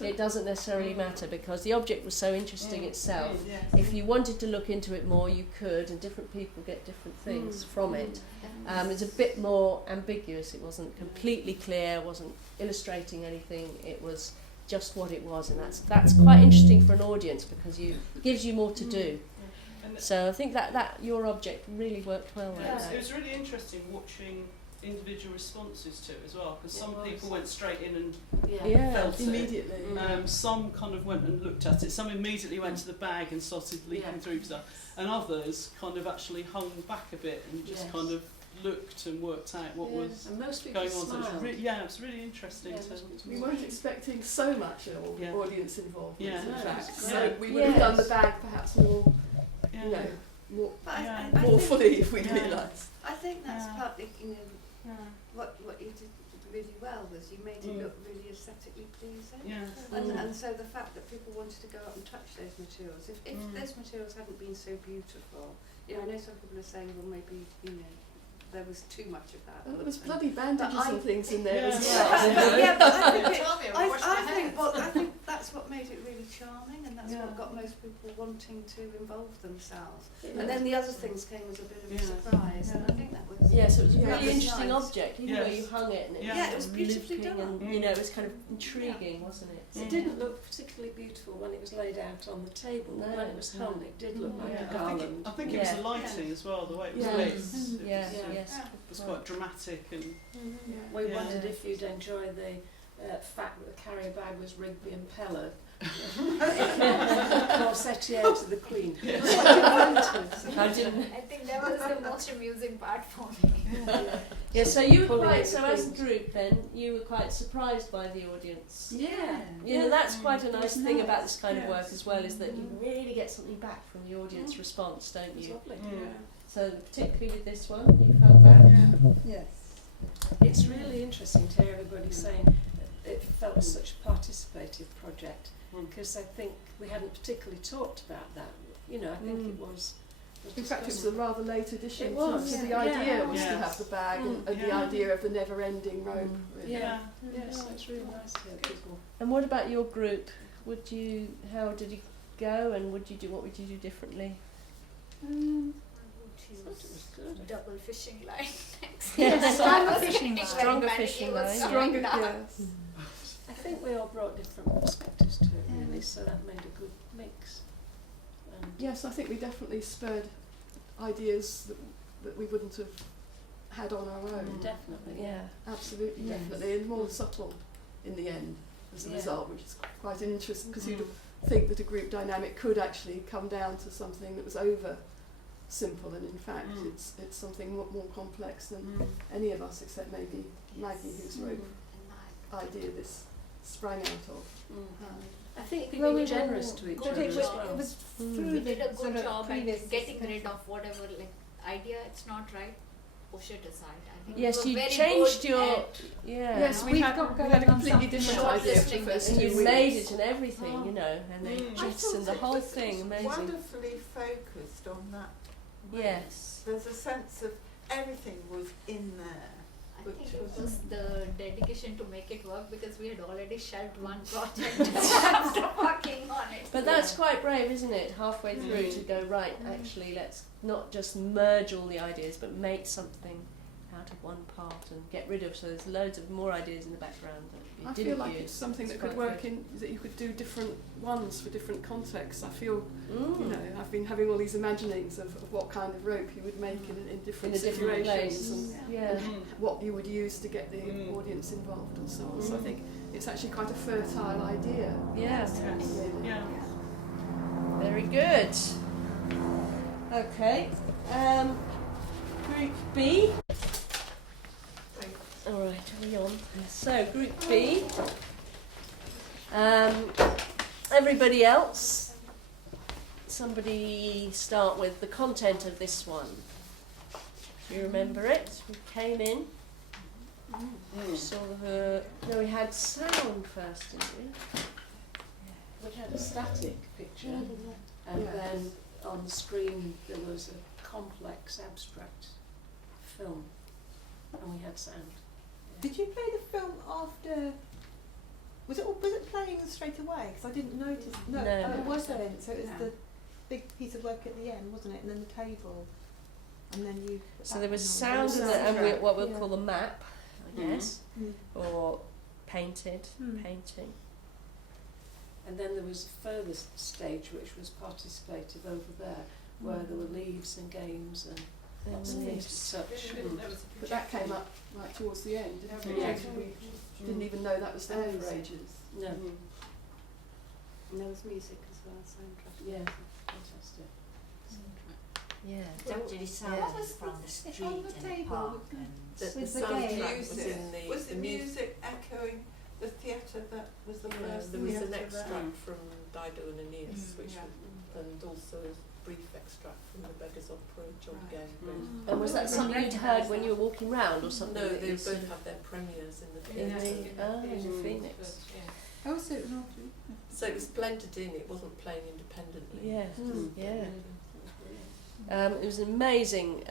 it doesn't necessarily matter because the object was so interesting itself. If you wanted to look into it more, you could, and different people get different things from it. It's a bit more ambiguous. It wasn't completely clear, wasn't illustrating anything, it was just what it was, and that's quite interesting for an audience because it gives you more to do. So I think that your object really worked well like that. It was really interesting watching individual responses to it as well, because some people went straight in and felt immediately. Some kind of went and looked at it. Some immediately went to the bag and started leaping through stuff, and others kind of actually hung back a bit and just kind of looked and worked out what was and most people going on. So smiled. it was really interesting. We weren't expecting so much audience involvement. In fact, So so we would have done the bag perhaps more, you know, more fully if we realised. I think that's partly, what you did really well was you made it look really aesthetically pleasing. And so the fact that people wanted to go up and touch those materials, if those materials hadn't been so beautiful, I know some people are saying, well, maybe, there was too much of that. Well, there was bloody bandages and things in there as well. But I think that's what made it really charming, and that's what got most people wanting to involve themselves. And then the other things came as a bit of a surprise, and I think that was... Yes, it was a really interesting nice object, where you hung it, and it was beautifully done. And, it was kind of intriguing, wasn't it? It didn't look particularly beautiful when it was laid out on the table, but when it was hung, it did look like a garland. I think it was the lighting as well, the way it was lit. It was quite dramatic and we wondered if you'd enjoy the fact that the carrier bag was Rigby and Peller. Corsetier to the Queen. I think that was the most amusing part for me. So you were as a group then, you were quite surprised by the audience. That's quite a nice thing about this kind of work as well, is that you really get something back from the audience response, don't you? So particularly with this one, you felt that? Yes. It's really interesting to hear everybody saying it felt such a participative project, because I think we hadn't particularly talked about that. I think it was... In fact, it was a rather late addition. It was. The idea was to have the bag and the idea of the never-ending rope. Really. So it's really nice to hear people. And what about your group? How did you go, and what would you do differently? Double fishing line next. Stronger fishing line. Stronger, yes. I think we all brought different perspectives to it, really, so that made a good mix. Yes, I think we definitely spurred ideas that we wouldn't have had on our own. Definitely, absolutely, definitely, and more subtle in the end as a result, which is quite interesting, because you'd think that a group dynamic could actually come down to something that was over simple, and in fact it's something more complex than any of us, except maybe Maggie, whose rope idea this sprang out of. I think people were generous to each other as well. It was We did a good job at getting rid of whatever idea it's not right, push it aside. I think Yes, we you were very changed good your... at Yes, we had a completely different idea for the first 2 And weeks. you made it and everything, and the gifs and the whole thing, amazing. Wonderfully focused on that. Yes. There's a sense of everything was in there. I think it was the dedication to make it work, because we had already shelved one project after working on it. But that's quite brave, isn't it? Halfway through to go, right, actually, let's not just merge all the ideas, but make something out of one part and get rid of. So there's loads of more ideas in the background that you I didn't feel like use. it's something that It's could quite work good. in, that you could do different ones for different contexts. I feel, Mm. you know, I've been having all these imaginings of what kind of rope you would make in different In a different situations place. and Yeah. what you would use to get the audience involved and so on. So I think it's actually quite a fertile idea. Yeah. Really. Yeah. Very good. Okay. Group B. All right, are we on? So, Group B. Everybody else, somebody start with the content of this one. Do you remember it? We came in. We saw the. No, we had sound first, didn't we? We had a static picture, and then on the screen there was a complex abstract film, and we had sound. Did you play the film after? Was it playing straight away? Because I didn't notice. No, No. it wasn't. So it was the big piece of work at the end, wasn't it? And then the table, and then you. So there was that sound one on. and what we'll Yeah. call a map, I guess, Mm. or painted Mm. painting. And then there was a further stage which was participative over there, where there were leaves and games and lots of things to touch. But that came up right towards the end, didn't it? Yeah. We didn't even know that was there for ages. No. And there was music as well, soundtrack. Yeah, fantastic. Yeah. It actually sounds from the street on the and the table park and The with the soundtrack games. was in the Was the music echoing the theatre that was the first There was an theatre extract from Dido and Aeneas, which yeah. and also a brief extract from the Beggar's Opera, John Gay. And was that something you'd heard when you were walking round, or something? No, that they you both sort of- had their premieres in the in theatre. the Phoenix. Oh, so it was after. So it was blended in, it wasn't playing independently. Yeah, Mm. yeah. It was an amazing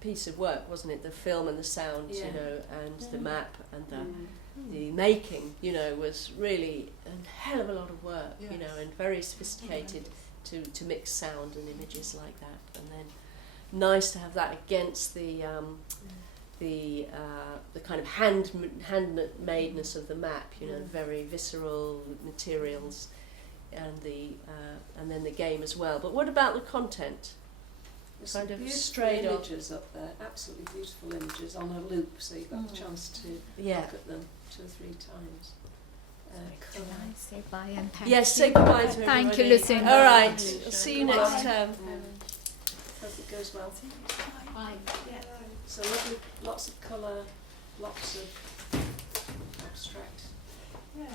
piece of work, wasn't it? The film and the sound, you Yeah. know, and the map and Mm. the making, you know, was really a hell of a lot of work, you know, Yes. and very sophisticated to mix sound and images like that. And then nice to have that against the kind of handmadeness of the map, you know, very visceral materials, and then the game as well. But what about the content? There's Kind some of beautiful straight off. images up there, absolutely beautiful images on a loop, so you got the chance to Yeah. look at them 2 or 3 times. Can I say bye and thank Yes, you? say goodbye to Thank you, everybody. Lucinda. All right, I'll see you next term. Hope it goes well. Bye. So lovely, lots of colour, lots of abstract. Yes,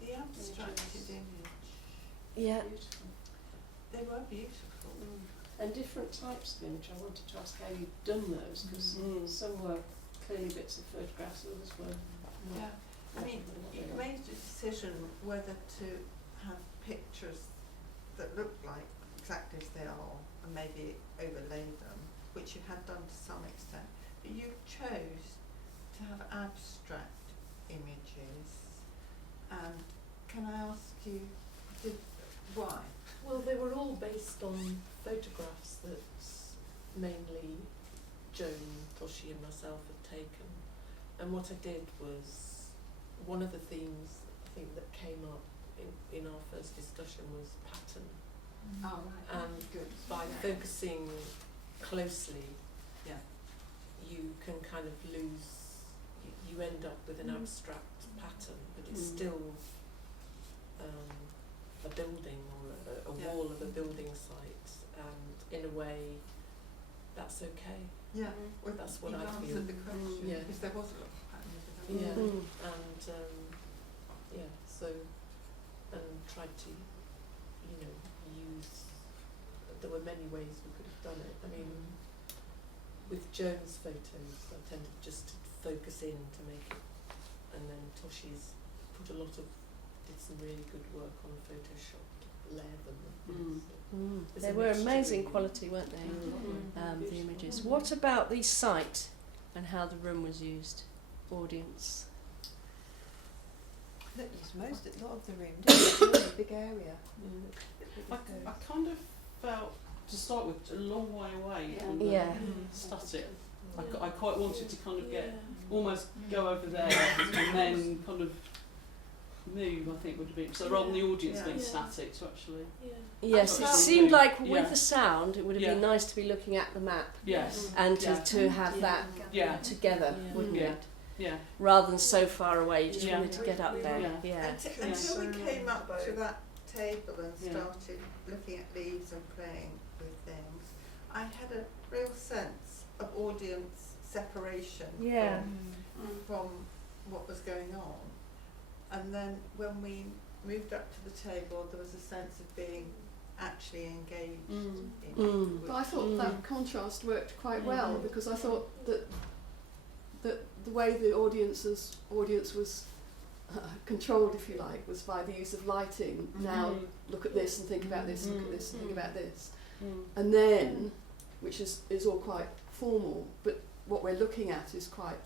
the abstracted image. Yeah. Beautiful. They were beautiful. And different types of image. I wanted to ask how you've done those, because some were clearly bits of photographs, others were Yeah, I mean, you made a decision whether to have pictures that look like exactly as they are and maybe overlay them, which you had done to some extent, but you chose to have abstract images. And can I ask you, why? Well, they were all based on photographs that mainly Joan, Toshi and myself had taken. And what I did was, one of the themes I think that came up in our first discussion was pattern. Oh, right. And Good. by focusing closely, Yeah. you can kind of lose, you end up with an abstract pattern, but it's still a building or a Yeah. wall of a building site, and in a way that's okay. Yeah, well, That's what you I answered feel. the question, Yeah. because there was a lot of patterns. Yeah, Mm. and so and tried to, use. There were many ways we could have done it. I mean, with Joan's photos, I tended just to focus in to make it, and then Toshi's did some really good work on Photoshop to layer them. There's They a were mixture amazing really. quality, weren't they? The Beautiful. images. What about the site and how the room was used? Audience. That used a lot of the room, didn't it? Really big area. I kind of felt, to start with, a long way away from the Yeah. static I quite wanted to kind of almost go over there and then kind of move, I think would have been, so rather than the audience being static, to actually... Yes, it seemed like with the sound it would have been nice to be looking at the map and to have that together, wouldn't it? Yeah. Rather than so far away, you just wanted to get up there. Until we came up to that table and started looking at leaves and playing with things, I had a real sense of audience separation from what was going on. And then when we moved up to the table, there was a sense of being actually engaged in it. But I thought that contrast worked quite well, because I thought that the way the audience was controlled, if you like, was by the use of lighting. Now look at this and think about this, look at this and think about this. And then, which is all quite formal, but what we're looking at is quite,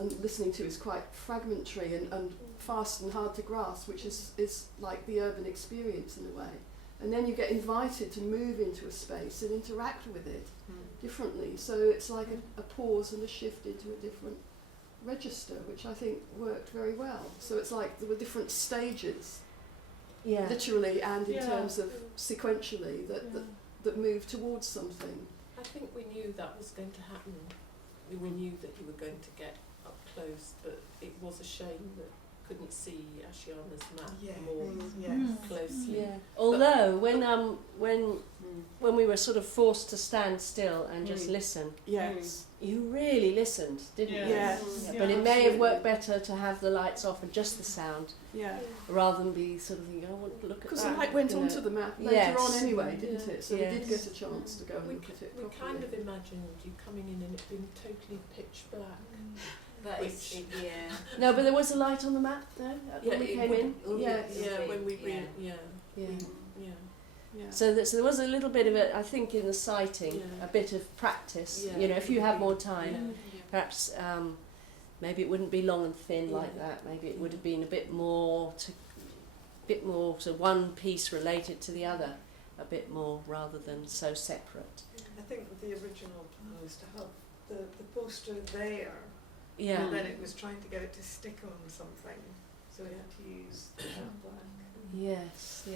and listening to is quite fragmentary and fast and hard to grasp, which is like the urban experience in a way. And then you get invited to move into a space and interact with it differently. So it's like a pause and a shift into a different register, which I think worked very well. So it's like there were different stages, literally and in terms of sequentially, that moved towards something. I think we knew that was going to happen. We knew that you were going to get up close, but it was a shame that couldn't see Ashiana's map more closely. Although when we were sort of forced to stand still and just listen, you really listened, didn't you? Yes. But it may have worked better to have the lights off and just the sound, rather than be sort of thinking, I want to look at that. Because the light went onto the map later on anyway, didn't it? So we did get a chance to go and look at it properly. We kind of imagined you coming in and it being totally pitch black. But it's, No, but there was a light on the map there when we came in. When we So there was a little bit of it, I think, in the sighting, a bit of practice. You know, if you have more time, perhaps maybe it wouldn't be long and thin like that. Maybe it would have been a bit more so one piece related to the other, a bit more rather than so separate. I think the original plan was to have the poster there. Yeah. And then it was trying to get it to stick on something, so we had to use the black. Yes.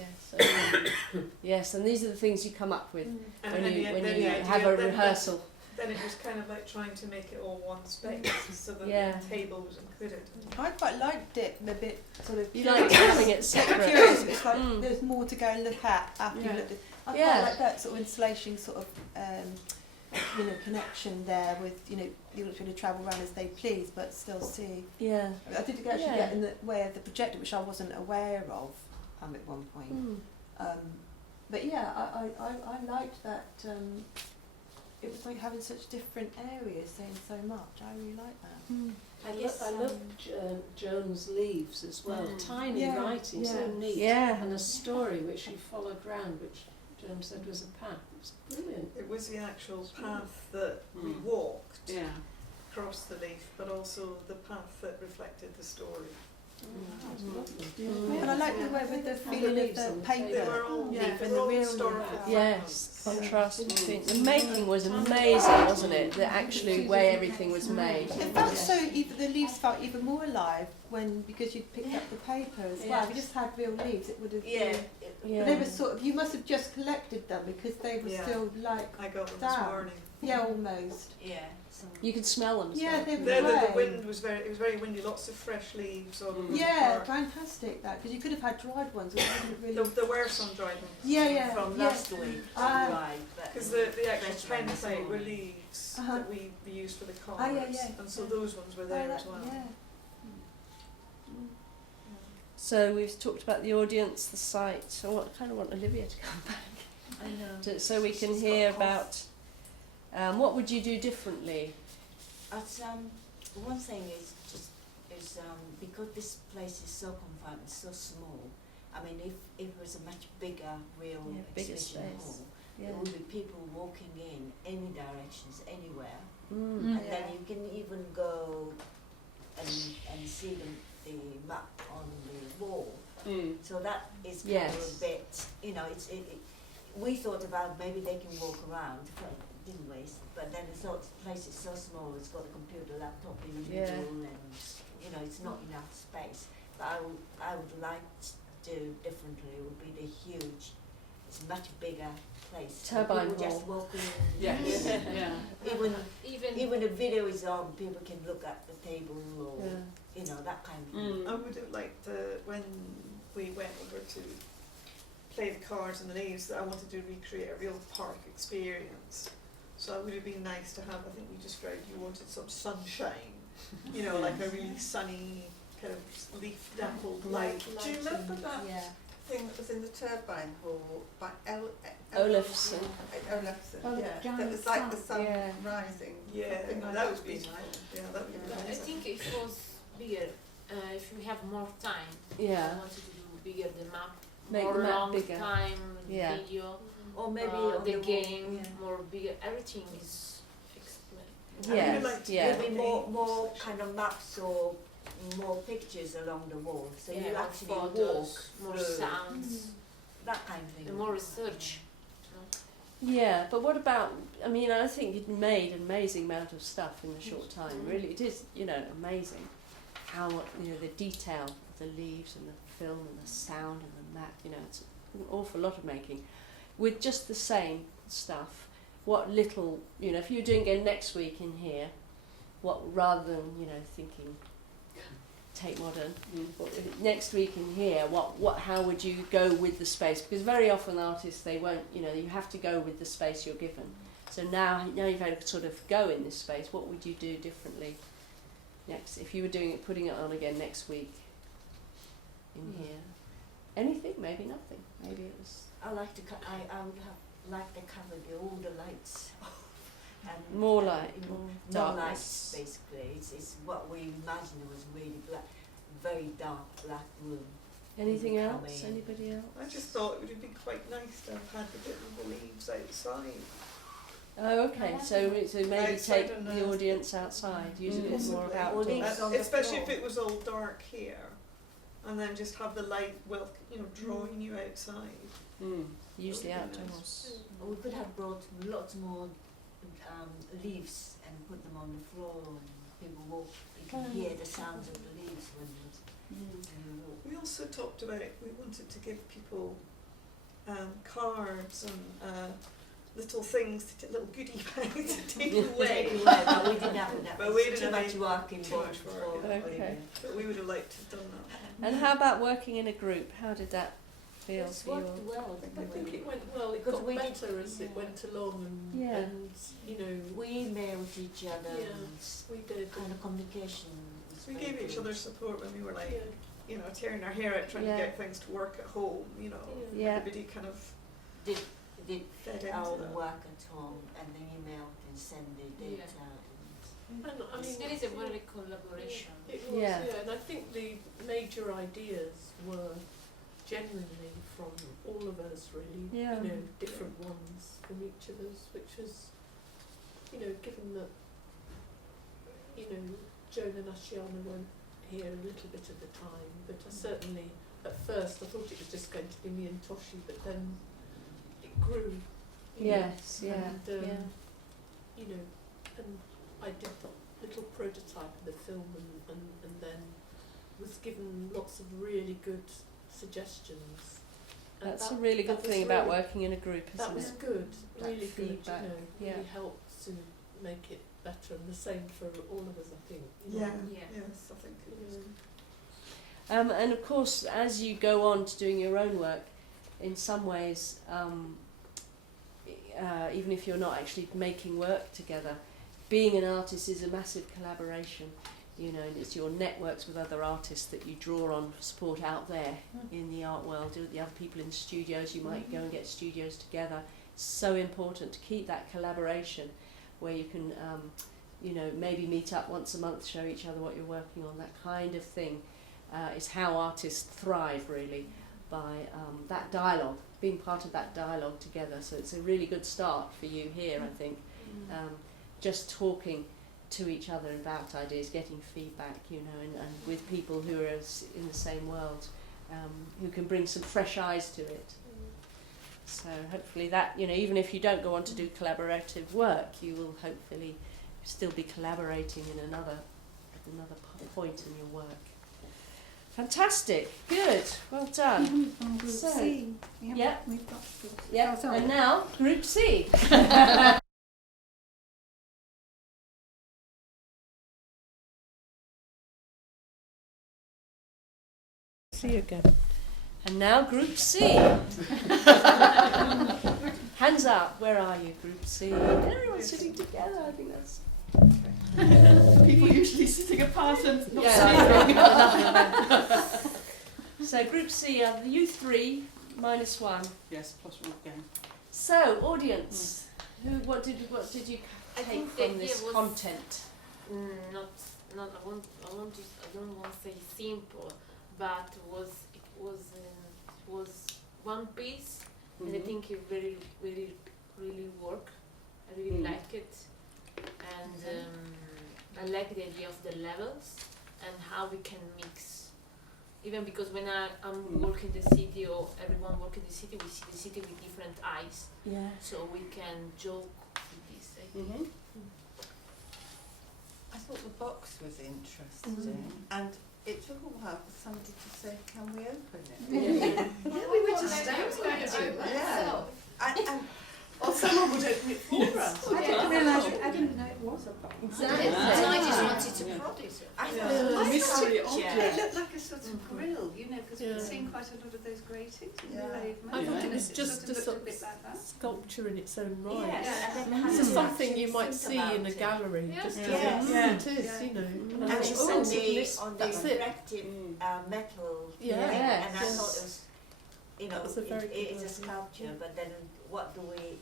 Yes, and these are the things you come up with when you have a rehearsal. Then it was kind of like trying to make it all one space, so that the table was included. I quite liked it a bit sort of. You liked having it separate. Curious, it's like there's more to go and look at after you looked at. I quite like that sort of installation, sort of connection there with the audience to travel around as they please, but still see. Yeah. I did actually get in the way of the projector, which I wasn't aware of at one point. But I liked that. It was like having such different areas saying so much. I really like that. I love Joan's leaves as well. Tiny writing, so neat. Yeah. And a story which you followed round, which Joan said was a path. It was brilliant. It was the actual path that we walked across the leaf, but also the path that reflected the story. And I like the way with the feeling of the paper leaf and the real contrast between the making was amazing, wasn't it? The actually way everything was made. It felt so the leaves felt even more alive because you'd picked up the paper as well. If you just had real leaves, it would have been. But they were sort of. You must have just collected them because they were still like. I got them this morning. Yeah, almost. Yeah. You could smell them. Yeah, they were. The wind was very windy. Lots of fresh leaves on. Yeah, fantastic that because you could have had dried ones. Which wouldn't really. There were some dried ones. Yeah. From last week. Because the actual pen plate were leaves that we used for the colours, and so those ones were there as well. Yeah. So we've talked about the audience, the site. So I kind of want Olivia to come back. I know. So we can hear about what would you do differently. One thing is because this place is so confined, it's so small. I mean, if it was a much bigger, real exhibition hall, there would be people walking in any directions, anywhere, and then you can even go and see the map on the wall. So that is kind of a bit, we thought about maybe they can walk around didn't waste. But then the place is so small, it's got a computer laptop in the Yeah. middle, and you know, it's not enough space. But I would like to do differently. It would be the huge, it's a much bigger place. Turbine people just hall. walk in. Yes. Yeah. Even the video is on, people can look at the table or Yeah. you know, that kind of thing. I would have liked when we went over to play the cards and the leaves, that I wanted to recreate a real park experience. So it would have been nice to have, I think you described you wanted some sunshine, you know, like a really sunny kind of leaf dappled light. Do you remember that Yeah. thing that was in the turbine hall by Olafsson. Olafsson, Oh, yeah. John That was like the sun Yeah. rising. Yeah, something like that was would be beautiful. nice. Yeah, that would be Yeah. I nice. think if it was bigger, if we have more time, Yeah. I wanted to do bigger the map, Make more the map long bigger. time Yeah. video, Or maybe the on the wall, game, yeah. more bigger. Everything is explained. Yes, like to yeah. Maybe more kind of maps or more pictures along the wall, so you more actually photos, walk more through, sounds, that kind of thing. and more research. Yeah, but what about, I mean, I think you'd made an amazing amount of stuff in a short time. Really, it is, you know, amazing how, you know, the detail of the leaves and the film and the sound and the map, you know, it's an awful lot of making. With just the same stuff, what little, you know, if you were doing it next week in here, what, rather than, you know, thinking Tate Modern, next week in here, how would you go with the space? Because very often artists, they won't, you know, you have to go with the space you're given. So now you've had to sort of go in this space, what would you do differently next, if you were doing it, putting it on again next week in here? Anything? Maybe nothing. Maybe it was I like to I would have liked to cover all the lights. And more light, more more lights, darkness. basically. It's what we imagined it was really black, very dark black room. Anything Come else? in. Anybody else? I just thought it would have been quite nice to have had the bit of the leaves outside. Oh, okay. So maybe Outside take and, the audience outside, use a bit more of Possibly. outdoors. leaves on the Especially if floor. it was all dark here, and then just have the light, well, you know, drawing you outside. Use the That would be outdoors. Or we could have brought lots more leaves and put them on the floor, and people walk. You can hear the sounds of the leaves when you walk. We also talked about, we wanted to give people cards and little things, little goodie bags to take away. But we didn't have that. But we It's didn't too much have work too involved. much work, for yeah. Okay. But we would have liked to have done that. And how about working in a group? How did that feel It's for you? worked well. I think it went well. It Because got we better as it went along, and Yeah. and you know, We emailed each other Yeah. and we did. kind of communication. Was We very gave each good. other support when we were like, Yeah. you know, tearing our hair out trying Yeah. to get things to work at home, you know. Yeah. Everybody kind of Did fed into our that. work at home and then emailed and sent the data. And I mean, There is a very collaboration. it was, Yeah. and I think the major ideas were genuinely from all of us, really. Yeah. You know, different ones from each of us, which was, you know, given that, you know, Joan and Ashiana weren't here a little bit at the time, but I certainly, at first, I thought it was just going to be me and Toshi, but then it grew. You know, Yes, yeah, and, yeah. you know, and I did the little prototype of the film and then was given lots of really good suggestions. And That's that- a really that good was thing about really- working in a group, isn't That was it? good, That really feedback, good, you know, yeah. really helped to make it better, and the same for all of us, I think. you Yeah, know. yes, I think it was. And of course, as you go on to doing your own work, in some ways, even if you're not actually making work together, being an artist is a massive collaboration. You know, and it's your networks with other artists that you draw on for support out there in the art world. The other people in the studios, you might go and get studios together. It's so important to keep that collaboration where you can, you know, maybe meet up once a month, show each other what you're working on. That kind of thing is how artists thrive, really, by that dialogue, being part of that dialogue together. So it's a really good start for you here, I think. Just talking to each other about ideas, getting feedback, you know, and with people who are in the same world, who can bring some fresh eyes to it. So hopefully that, you know, even if you don't go on to do collaborative work, you will hopefully still be collaborating in another point in your work. Fantastic, good, well done. Group So, C. yeah. We've got Yeah, Oh, sorry. and now Group C. See you again. And now Group C. Hands up, where are you, Group C? Everyone's sitting together, I think that's... People usually sitting apart and not So Group C are you three minus one. Yes, plus one again. So audience, what did you I take think the from idea this was content? not I don't want to say simple, but it was one piece, and I think it really worked. I really like it, and I like the idea of the levels and how we can mix. Even because when I'm working the city, or everyone working the city, we see the city with different eyes. Yeah. So we can joke with this idea. I thought the box was interesting, and it took a while for somebody to say, "Can we open it?" Yeah, we were just Or someone would open it for us. I didn't realise I didn't know it was a box. Exactly. So I just wanted to prod it. I Yeah. thought Mystery it object. looked like a sort of grill, you know, because we've seen quite a lot of those gratings in the pavement. I thought it was It just sort a of sort looked of a bit like that. sculpture in its own right. Yes, and then it So has something to you might think see in a about it. gallery. Yes. Just Yes. it is, you know. And it's it's oh, on the that's it. reflective metal Yeah. thing, Yes. and I thought it was, you know, That's a very good it's a idea. sculpture, but then what do we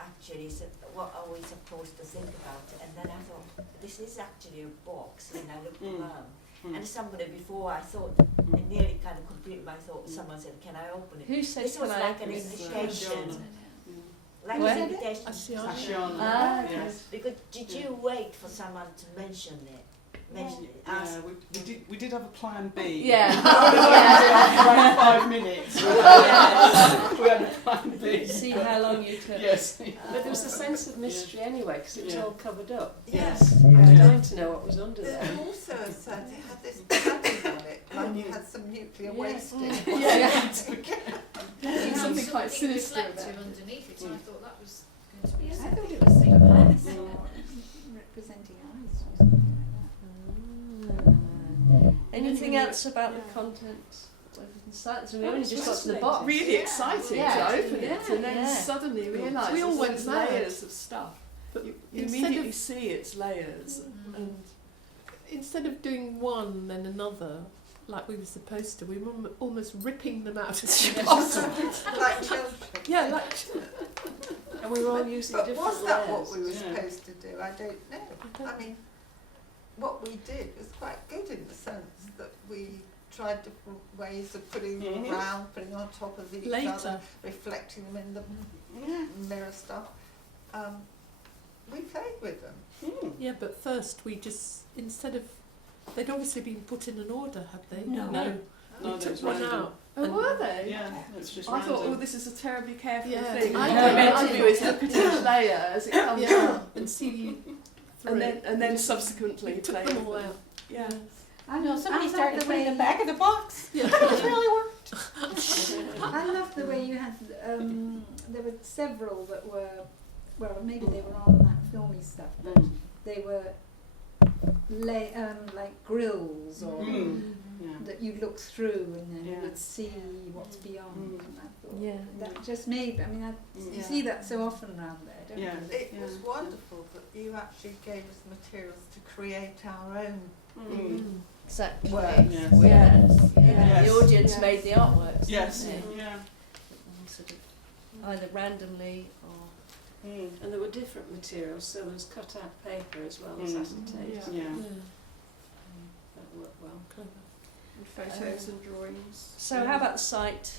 actually, what are we supposed to think about it? And then I thought, this is actually a box, and I looked around. And somebody before, I thought, it nearly kind of completed my thought, someone said, can I open it? Who said This was can I like open an it? invitation. Like Where? an invitation. Ashiana. Ah, Yes. Because did you wait for someone to mention it? Mention it? Ask. Yeah, we did have a plan B. Yeah. After like 5 minutes. We had a plan B. See how long you took. Yes. But there was a sense of mystery anyway, because it was all covered up. Yes. I was dying to know what was under there. There's also a sense it had this pattern on it, like you had some nuclear waste in it. Yeah. Something quite sinister about reflective it. underneath it, so I thought that was going to be I something. thought it was nice. Representing eyes or something Anything else about the content? So we only just got to the box. Really exciting Yeah. to open it, and then Yeah. suddenly realise We all there's went these mad. layers of stuff. But You instead immediately of- see its layers. And instead of doing one then another, like we were supposed to, we were almost ripping them out as possible. Like children. Yeah, like. And we were all using But different was that layers. what we were Yeah. supposed to do? I don't know. I mean, what we did was quite good in the sense that we tried different ways of putting them around, putting on top of each Later. other, reflecting them in the mirror stuff. We played with them. Yeah, but first we just, instead of, they'd obviously been put in an order, had they? No. No, We that took was one random. out. Oh, were they? Yeah, it's just I thought, random. oh, this is a terribly careful Yeah. thing. I What know, we're meant I to do know. is look at each layer as it comes Yeah, out, and see through and it. then subsequently We play took them with all them. out. Yeah. I No, somebody I love started the putting way the back of the box. Yeah. It really worked. I love the way you had. There were several that were, well, maybe they were on that filmy stuff, but they were like grills or that you look through and then you would see what's beyond. And I thought that just made. I mean, you see that so often around there, don't you? It was wonderful that you actually gave us materials to create our own Exactly. works. Yes. with Yes. it. Yeah. The audience made the artworks. Yes. didn't they? Yeah. Sort of either randomly or. And there were different materials, so there was cut out paper as well as acetate. Yeah. That worked well. And photos and drawings. So how about the site?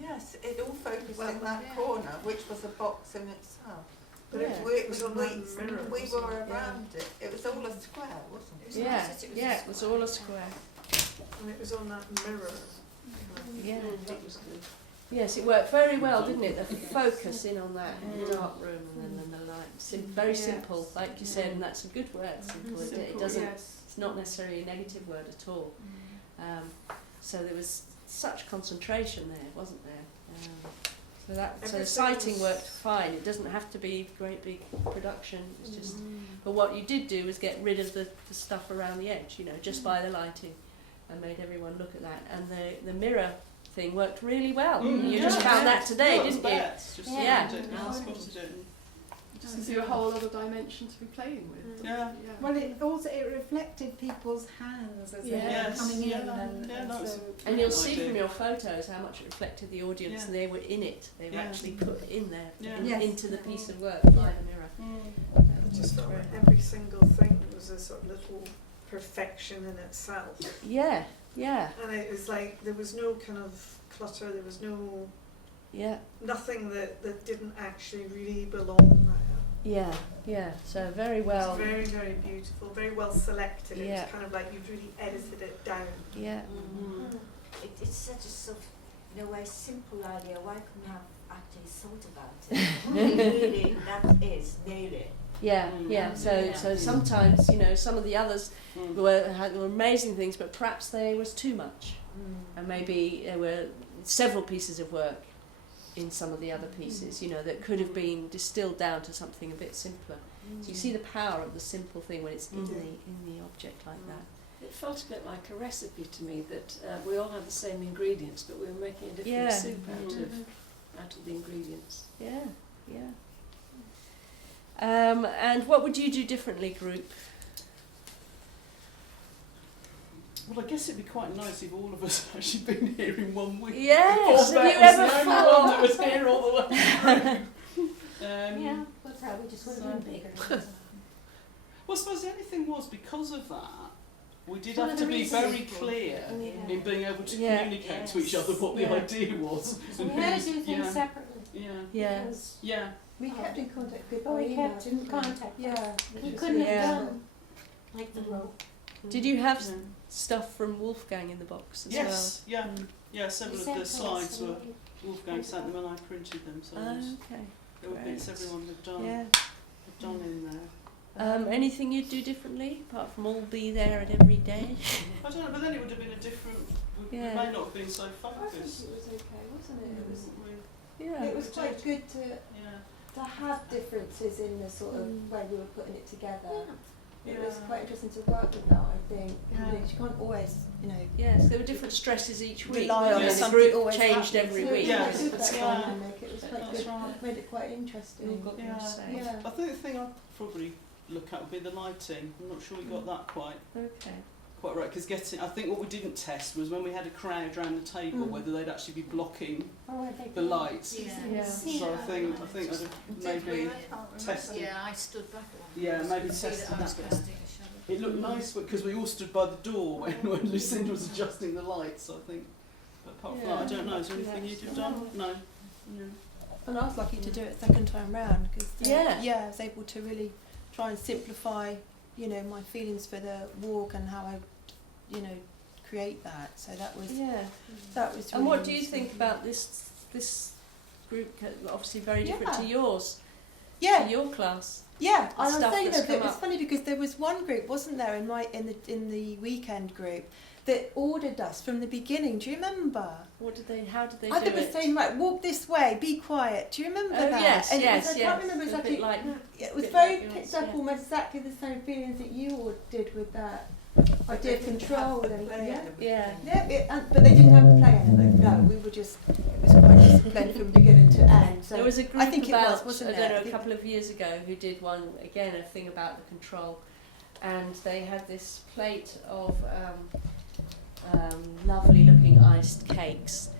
Yes, it all focused Well, in that yeah. corner, which was a box in itself. But Yeah. we It was on that mirror, we wasn't were it? around it. It was all a square, wasn't it? Yeah, yeah, it was all a square. And it was on that mirror. Yeah. That was good. Yes, it worked very well, didn't it? The focus in on that in the dark room and then the light. Very simple, like you said, and that's a good word. Simple. It doesn't. It's not necessarily a negative word at all. So there was such concentration there, wasn't there? So the sighting worked fine. It doesn't have to be great big production. It's just. But what you did do was get rid of the stuff around the edge, just by the lighting, and made everyone look at that. And the mirror thing worked really well. You just found that today, didn't you? Just gives you a whole other dimension to be playing with. Well, it reflected people's hands as they were coming in, and you'll see from your photos how much it reflected the audience, and they were in it. They were actually put in there into the piece of work by the mirror. I just felt like every single thing was a sort of little perfection in itself. Yeah. And it was like there was no kind of clutter. There was no nothing that didn't actually really belong there. So very well. It's very, very beautiful, very well selected. It was kind of like you've really edited it down. It's such a sort of, in a way, simple idea. Why couldn't I have actually thought about it? Really, that is, nail it. So sometimes, some of the others were amazing things, but perhaps there was too much. And maybe there were several pieces of work in some of the other pieces, that could have been distilled down to something a bit simpler. So you see the power of the simple thing when it's in the object like that. It felt a bit like a recipe to me, that we all had the same ingredients, but we were making a different soup out of the ingredients. And what would you do differently, group? Well, I guess it'd be quite nice if all of us had actually been here in 1 week. Yes, have you ever thought? The only one that was here all the way through. But probably just would have been bigger. Well, I suppose the only thing was, because of that, we did have to be very clear in being able to communicate to each other what the idea was. So we had to do things separately. We kept in contact with But we kept in contact. We couldn't have done like the rope. Did you have stuff from Wolfgang in the box as well? Several of the slides were Wolfgang sent them and I printed them, so there were bits everyone had done in there. Anything you'd do differently, apart from all be there at every day? I don't know, but then it would have been a different, we may not have been so focused. I think it was okay, wasn't it? It was quite good to have differences in the sort of way we were putting it together. It was quite interesting to work with that, I think. You can't always, Yes, there were different stresses each week. Rely on the group changed every week. It was quite good. Made it quite interesting. I think the thing I'd probably look at would be the lighting. I'm not sure we got that quite right, because I think what we didn't test was when we had a crowd around the table, whether they'd actually be blocking the lights. So I think I'd have maybe tested. I stood back one. Maybe tested that. It looked nice because we all stood by the door when Lucinda was adjusting the lights, I think. But apart from that, I don't know. Is there anything you'd have done? No. And I was lucky to do it second time round because I was able to really try and simplify, my feelings for the walk and how I, create that. So that was that was. And what do you think about this group? Obviously, very different to yours. To your class. Yeah, and I'm saying that it was funny because there was one group, wasn't there, in the weekend group that ordered us from the beginning. Do you remember? What did they? How did they? I think it was saying walk this way, be quiet. Do you remember that? Yes, and yes, I can't remember exactly. It was very picked up almost exactly the same feelings that you all did with that idea of control and but they didn't have a play element. No, we were just. It was quite disciplined from beginning to end. So there was a group wasn't it? A couple of years ago who did one again, a thing about the control, and they had this plate of lovely looking iced cakes,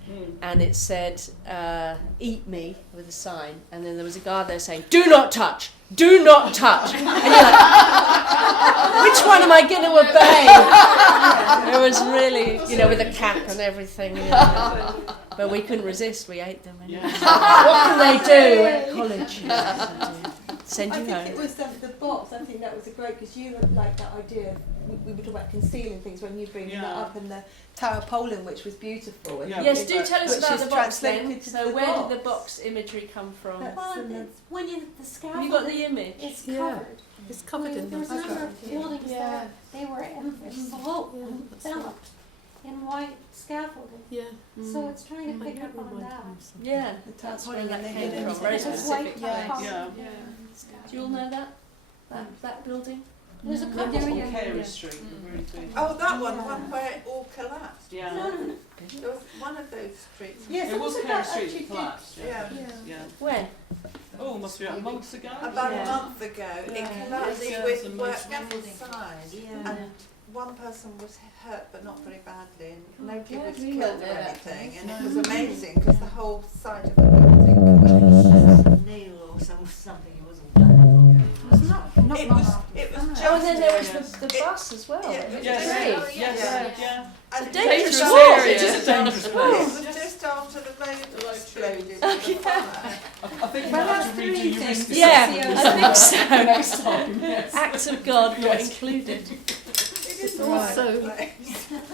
and it said "Eat me" with a sign, and then there was a guard there saying "Do not touch, do not touch," and you're like, which one am I going to obey? It was really, with a cap and everything. But we couldn't resist. We ate them. Anyway. What can they do at college? Send you home. I think it was the box, I think that was a great, because you like that idea. We were talking about concealing things when you bring that up, and the Tower of Poland, which was beautiful. Yes, do tell us about the box then. translated to So the where box. did the box imagery come from? Well, it's when you the scaffolding. Have you got the image? It's Yeah. covered. It's covered in There was a those. number of buildings that they were enveloped in white scaffolding. Yeah. So it's trying to pick up on that. Yeah, The that's Tower where of that Poland, came and from. then Very It's a specific white place. box. Yeah. Do you all know that? That building? There's a That couple. was on Yeah. Carey Street, really big. Oh, that one where it all collapsed. Yeah. There was one of those streets. Yes, It was Carey that Street actually that collapsed. Yeah. Yeah. When? Oh, must be about a month ago. About Yeah. a month ago, it collapsed Yeah. with Some work scaffolding. inside, Yeah. and one person was hurt, but not very badly, and nobody glad was we killed weren't or there that anything, day. and it was amazing because the whole side of the building collapsed. Neil or something, it wasn't that long. It was just. Oh, and then there was it- the bus as well. Yeah, it was Yes, just- yes, yeah. and It's it a dangerous was walk. It is a dangerous It place. was just after the road exploded. with Oh, the fire. I think you Well, might have to that's redo three your risk things. Yeah, assessment I think so. next time. Yes. Acts of God not Yes. included. It is Right. also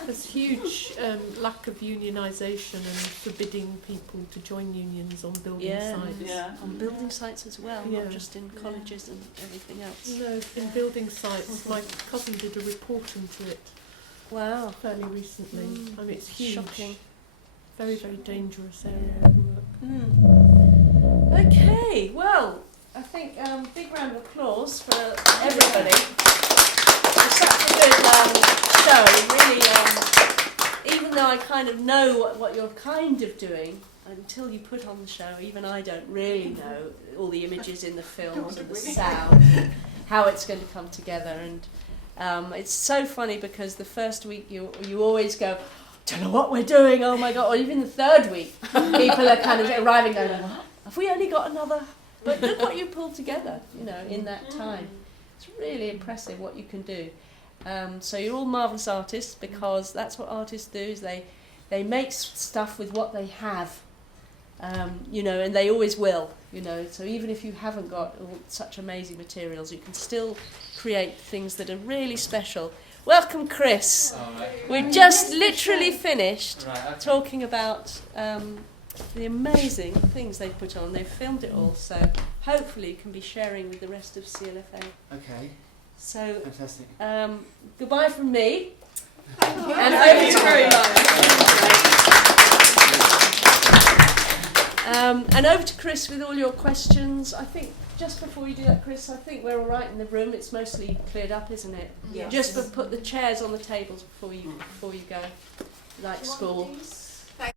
There's huge lack of unionisation and forbidding people to join unions on building Yeah. sites. Yeah. On building sites as well, Yeah. not just in colleges and everything else. No, in building sites, my cousin did a report into it Wow. fairly recently. I mean, it's huge. Shocking. Very, very dangerous area of work. Okay, well, I think big round of applause for everybody. It's such a good show. Really, even though I kind of know what you're kind of doing, until you put on the show, even I don't really know all the images in the films and the sound, and how it's going to come together. And it's so funny because the first week you always go, don't know what we're doing, oh my God, or even the third week, people are kind of arriving going, what? Have we only got another? But look what you pulled together, in that time. It's really impressive what you can do. So you're all marvellous artists, because that's what artists do, is they make stuff with what they have, and they always will, So even if you haven't got such amazing materials, you can still create things that are really special. Welcome, Chris. We've just literally finished talking about the amazing things they've put on. They've filmed it all, so hopefully you can be sharing with the rest of CLFA. Okay. So, fantastic. Goodbye from me. Thank you. And over to very and over to Chris with all your questions. I think just before you do that, Chris, I think we're all right in the room. It's mostly cleared up, isn't it? Yes. Just put the chairs on the tables before you go, like school.